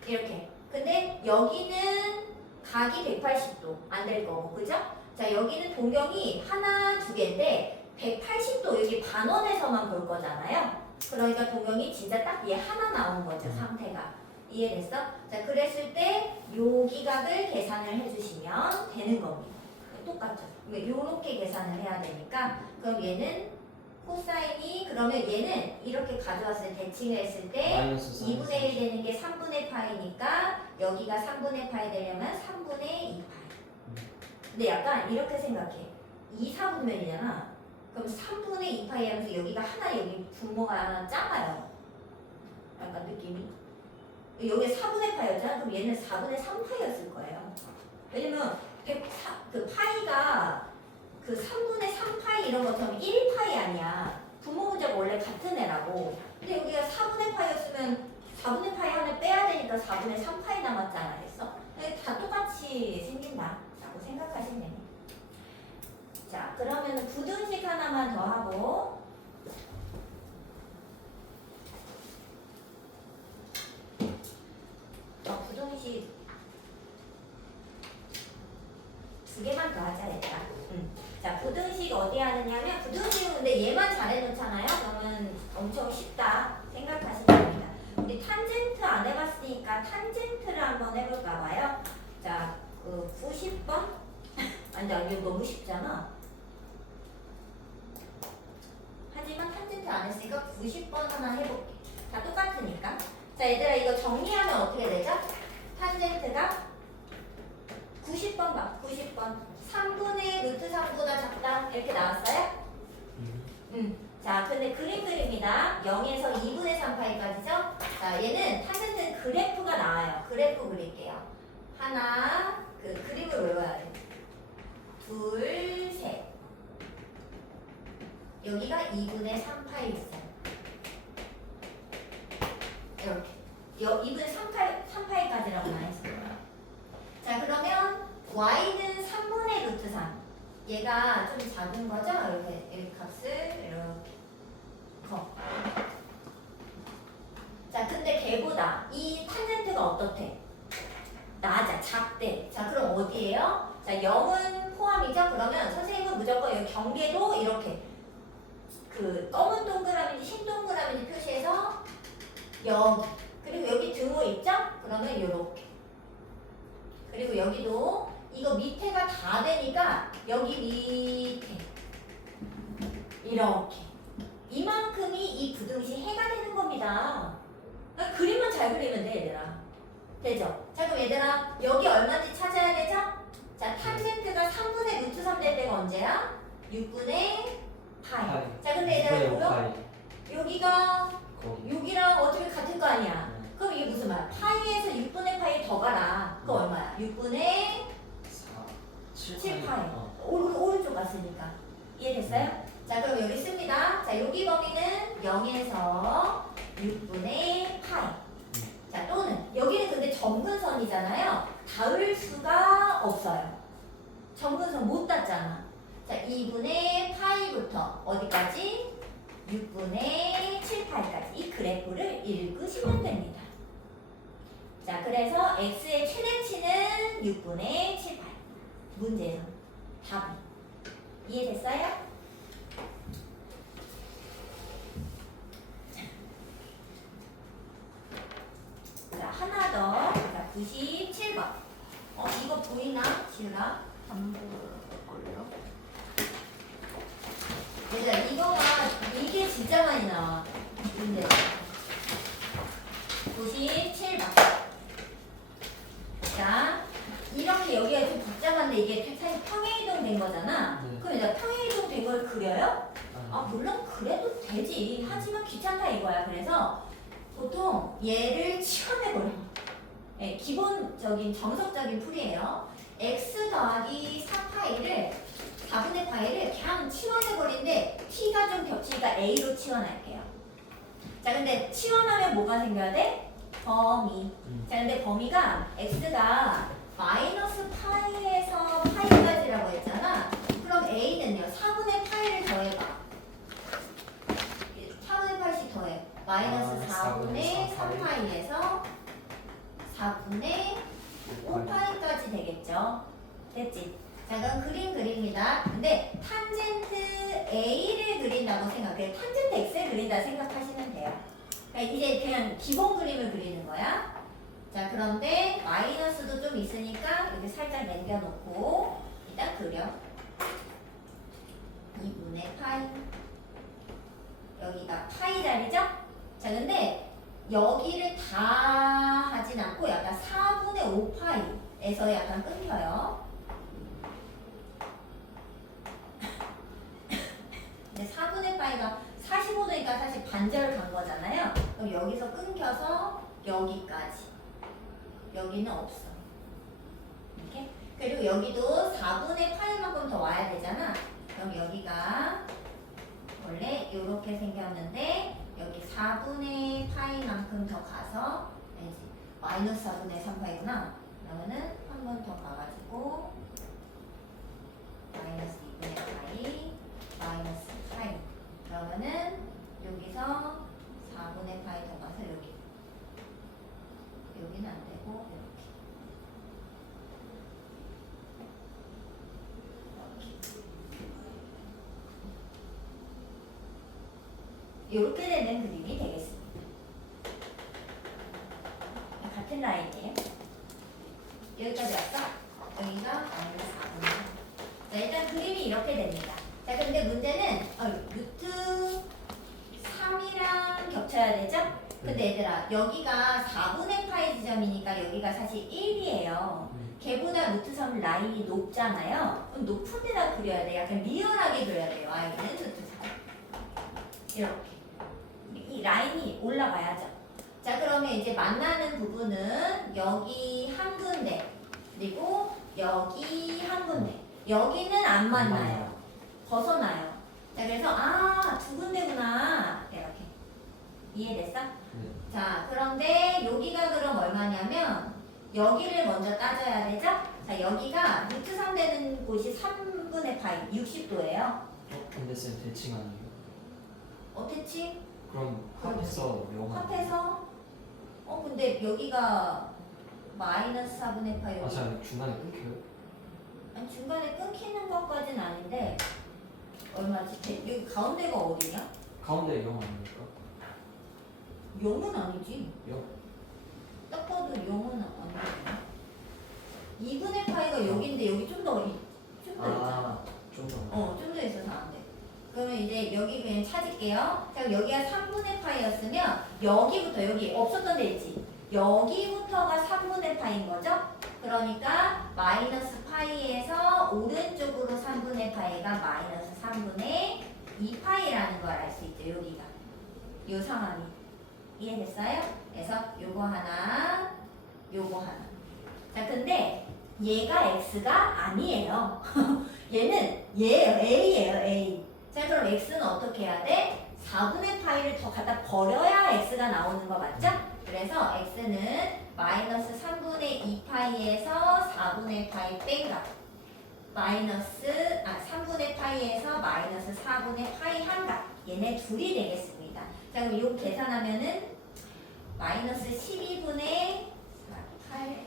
이렇게. 근데 여기는 각이 180도 안 될 거고, 그죠? 자, 여기는 동경이 하나, 두 개인데 180도 여기 반원에서만 볼 거잖아요. 그러니까 동경이 진짜 딱 얘 하나 나온 거죠, 상태가. 이해됐어? 자, 그랬을 때 요 기각을 계산을 해주시면 되는 겁니다. 똑같죠? 요렇게 계산을 해야 되니까. 그럼 얘는 코사인이, 그러면 얘는 이렇게 가져왔을 때 대칭을 했을 때 마이너스 2분의 1 되는 게 3분의 파이니까 여기가 3분의 파이 되려면 3분의 2파이. 근데 약간 이렇게 생각해. 2, 4분면이잖아. 그럼 3분의 2파이 하면서 여기가 하나, 여기 분모가 하나 작아요. 약간 느낌이. 여기 4분의 파이였잖아. 그럼 얘는 4분의 3파이였을 거예요. 왜냐면 그 파이가 그 3분의 3파이 이런 것처럼 1파이 아니야. 분모 문제가 원래 같은 애라고. 근데 여기가 4분의 파이였으면 4분의 파이 하나 빼야 되니까 4분의 3 파이 남았잖아. 그랬어? 다 똑같이 생긴다 라고 생각하시면 되네. 자, 그러면 부등식 하나만 더 하고 부등식 두 개만 더 하자 일단. 자, 부등식 어디 하느냐면 부등식은 근데 얘만 잘해놓잖아요. 그러면 엄청 쉽다 생각하시면 됩니다. 우리 탄젠트 안 해봤으니까 탄젠트를 한번 해볼까 봐요. 자, 90번? 아니 이거 너무 쉽잖아. 하지만 탄젠트 안 했으니까 90번 하나 해볼게. 다 똑같으니까. 자, 얘들아 이거 정리하면 어떻게 되죠? 탄젠트가 90번 봐. 90번. 3분의 루트 3보다 작다. 이렇게 나왔어요? 자, 근데 그림 그립니다. 0에서 2분의 3파이까지죠? 자, 얘는 탄젠트 그래프가 나와요. 그래프 그릴게요. 하나, 그림을 외워야 돼. 둘, 셋. 여기가 2분의 3파이 있어요. 이렇게. 2분의 3파이까지라고 나와있어요. 자, 그러면 y는 3분의 루트 3. 얘가 좀 작은 거죠? 이렇게 값을 이렇게 자, 근데 걔보다 이 탄젠트가 어떻대? 낮아, 작대. 자, 그럼 어디예요? 자, 0은 포함이죠? 그러면 선생님은 무조건 여기 경계도 이렇게 검은 동그라미인지 흰 동그라미인지 표시해서 여기, 그리고 여기 등호 있죠? 그러면 이렇게. 그리고 여기도 이거 밑에가 다 되니까 여기 밑에 이렇게 이만큼이 이 부등식 해가 되는 겁니다. 그러니까 그림만 잘 그리면 돼 얘들아. 되죠? 자, 그럼 얘들아 여기 얼마인지 찾아야 되죠? 자, 탄젠트가 3분의 루트 3 될 때가 언제야? 6분의 파이. 자, 근데 얘들아 보여? 여기가 여기랑 어차피 같은 거 아니야. 그럼 이게 무슨 말이야? 파이에서 6분의 파이 더 가라. 그거 얼마야? 6분의 7파이. 오른쪽 갔으니까. 이해됐어요? 자, 그럼 여기 씁니다. 자, 여기 범위는 0에서 6분의 파이. 자, 또는 여기는 근데 점근선이잖아요. 닿을 수가 없어요. 점근선 못 닿잖아. 자, 2분의 파이부터 어디까지? 6분의 7파이까지 이 그래프를 읽으시면 됩니다. 자, 그래서 x의 최대치는 6분의 7파이. 문제에서 답이. 이해됐어요? 자, 하나 더. 자, 97번. 이거 보이나? 지은아? 안 보일걸요? 얘들아, 이거가, 이게 진짜 많이 나와. 근데. 97번. 자, 이렇게 여기가 좀 복잡한데 이게 사실 평행이동 된 거잖아? 네. 그럼 얘들아, 평행이동 된 걸 그려요? 물론 그래도 되지. 하지만 귀찮다 이거야. 그래서 보통 얘를 치워내버려. 네, 기본적인 정석적인 풀이에요. x 더하기 4파이를 4분의 파이를 그냥 치워내버리는데 t가 좀 겹치니까 a로 치워낼게요. 자, 근데 치워나면 뭐가 생겨야 돼? 범위. 자, 근데 범위가 x가 마이너스 파이에서 파이까지라고 했잖아. 그럼 a는요 4분의 파이를 더해봐. 4분의 8씩 더해. 마이너스 4분의 3파이에서 4분의 5파이까지 되겠죠. 됐지? 자, 그럼 그림 그립니다. 근데 탄젠트 A를 그린다고 생각해요. 탄젠트 X를 그린다 생각하시면 돼요. 그러니까 이제 그냥 기본 그림을 그리는 거야. 자, 그런데 마이너스도 좀 있으니까 이렇게 살짝 남겨놓고 일단 그려. 2분의 파이. 여기가 파이 자리죠? 자, 근데 여기를 다 하진 않고 약간 4분의 5파이에서 약간 끊겨요. 근데 4분의 파이가 45도니까 사실 반절 간 거잖아요. 그럼 여기서 끊겨서 여기까지. 여기는 없어. 이렇게. 그리고 여기도 4분의 파이만큼 더 와야 되잖아. 그럼 여기가 원래 이렇게 생겼는데 4분의 파이만큼 더 가서 아니지 마이너스 4분의 3파이구나. 그러면은 한 번 더 가가지고 마이너스 2분의 파이 마이너스 파이. 그러면은 여기서 4분의 파이 더 가서 여기. 여기는 안 되고 이렇게 되는 그림이 되겠습니다. 같은 라인이에요. 여기까지 왔어? 여기가 마이너스 4분의 3. 자, 일단 그림이 이렇게 됩니다. 자, 근데 문제는 루트 3이랑 겹쳐야 되죠? 근데 얘들아, 여기가 4분의 파이 지점이니까 여기가 사실 1이에요. 걔보다 루트 3 라인이 높잖아요. 그럼 높은 데다 그려야 돼. 약간 리얼하게 그려야 돼요. y는 루트 3. 이렇게. 이 라인이 올라가야죠. 자, 그러면 이제 만나는 부분은 여기 한 군데, 그리고 여기 한 군데. 여기는 안 만나요. 벗어나요. 자, 그래서 두 군데구나. 이렇게. 이해됐어? 네. 자, 그런데 여기가 그럼 얼마냐면 여기를 먼저 따져야 되죠? 자, 여기가 루트 3 되는 곳이 3분의 파이 60도예요. 근데 쌤 대칭 아니에요? 어떻지? 그럼 합해서 영어. 합해서 근데 여기가 마이너스 4분의 파이 아, 여기. 자 중간에 끊겨요? 아니, 중간에 끊기는 것까지는 아닌데 얼마지? 여기 가운데가 어디냐? 가운데 영 아닙니까? 0은 아니지. 영. 딱 봐도 0은 아니지. 2분의 파이가 여기인데 여기 좀 더 있잖아. 좀 더. 좀 더 있어서 안 돼. 그러면 이제 여기 그냥 찾을게요. 자, 여기가 3분의 파이였으면 여기부터 여기 없었던 데 있지. 여기부터가 3분의 파이인 거죠? 그러니까 마이너스 파이에서 오른쪽으로 3분의 파이가 마이너스 3분의 2파이라는 걸 알 수 있죠. 여기가. 요 상황이. 이해됐어요? 그래서 요거 하나, 요거 하나. 자, 근데 얘가 x가 아니에요. 얘는 얘예요. a예요. a. 자, 그럼 x는 어떻게 해야 돼? 4분의 파이를 더 갖다 버려야 x가 나오는 거 맞죠? 그래서 x는 마이너스 3분의 2파이에서 4분의 파이 뺀 값. 마이너스 3분의 파이에서 마이너스 4분의 파이 한 값. 얘네 둘이 되겠습니다. 자, 그럼 이거 계산하면은 마이너스 12분의 8,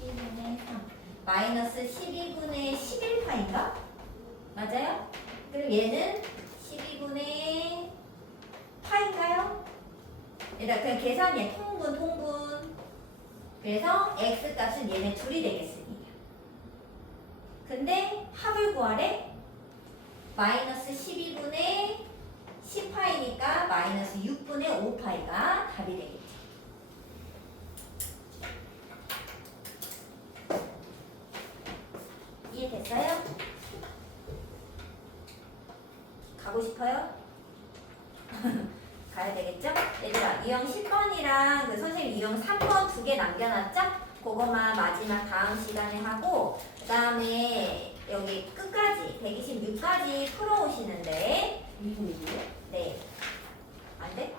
12분의 3, 마이너스 12분의 11파인가? 맞아요? 그럼 얘는 12분의 파인가요? 일단 그냥 계산이야. 통분. 그래서 x 값은 얘네 둘이 되겠습니다. 근데 합을 구하래? 마이너스 12분의 10파이니까 마이너스 6분의 5파이가 답이 되겠죠. 이해됐어요? 가고 싶어요? 가야 되겠죠? 얘들아, 유형 10번이랑 그 선생님 유형 3번 2개 남겨놨죠? 그거만 마지막 다음 시간에 하고 그 다음에 여기 끝까지 126까지 풀어오시는데 네. 안 돼?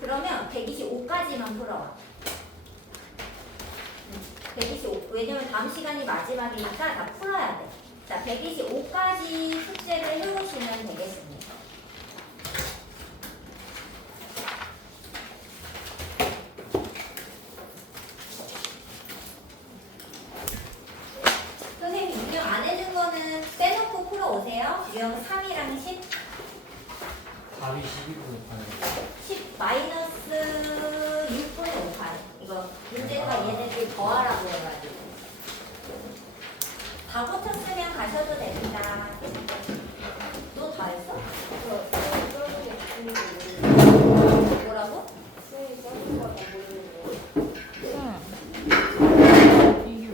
그러면 125까지만 풀어와. 125. 왜냐면 다음 시간이 마지막이니까 다 풀어야 돼. 자, 125까지 숙제를 해오시면 되겠습니다. 선생님, 유형 안 해준 거는 빼놓고 풀어오세요. 유형 3이랑 10. 답이 12분의 8. 10 마이너스 6분의 5파이. 이거 문제가 얘네들 더하라고 해가지고. 다 고쳤으면 가셔도 됩니다.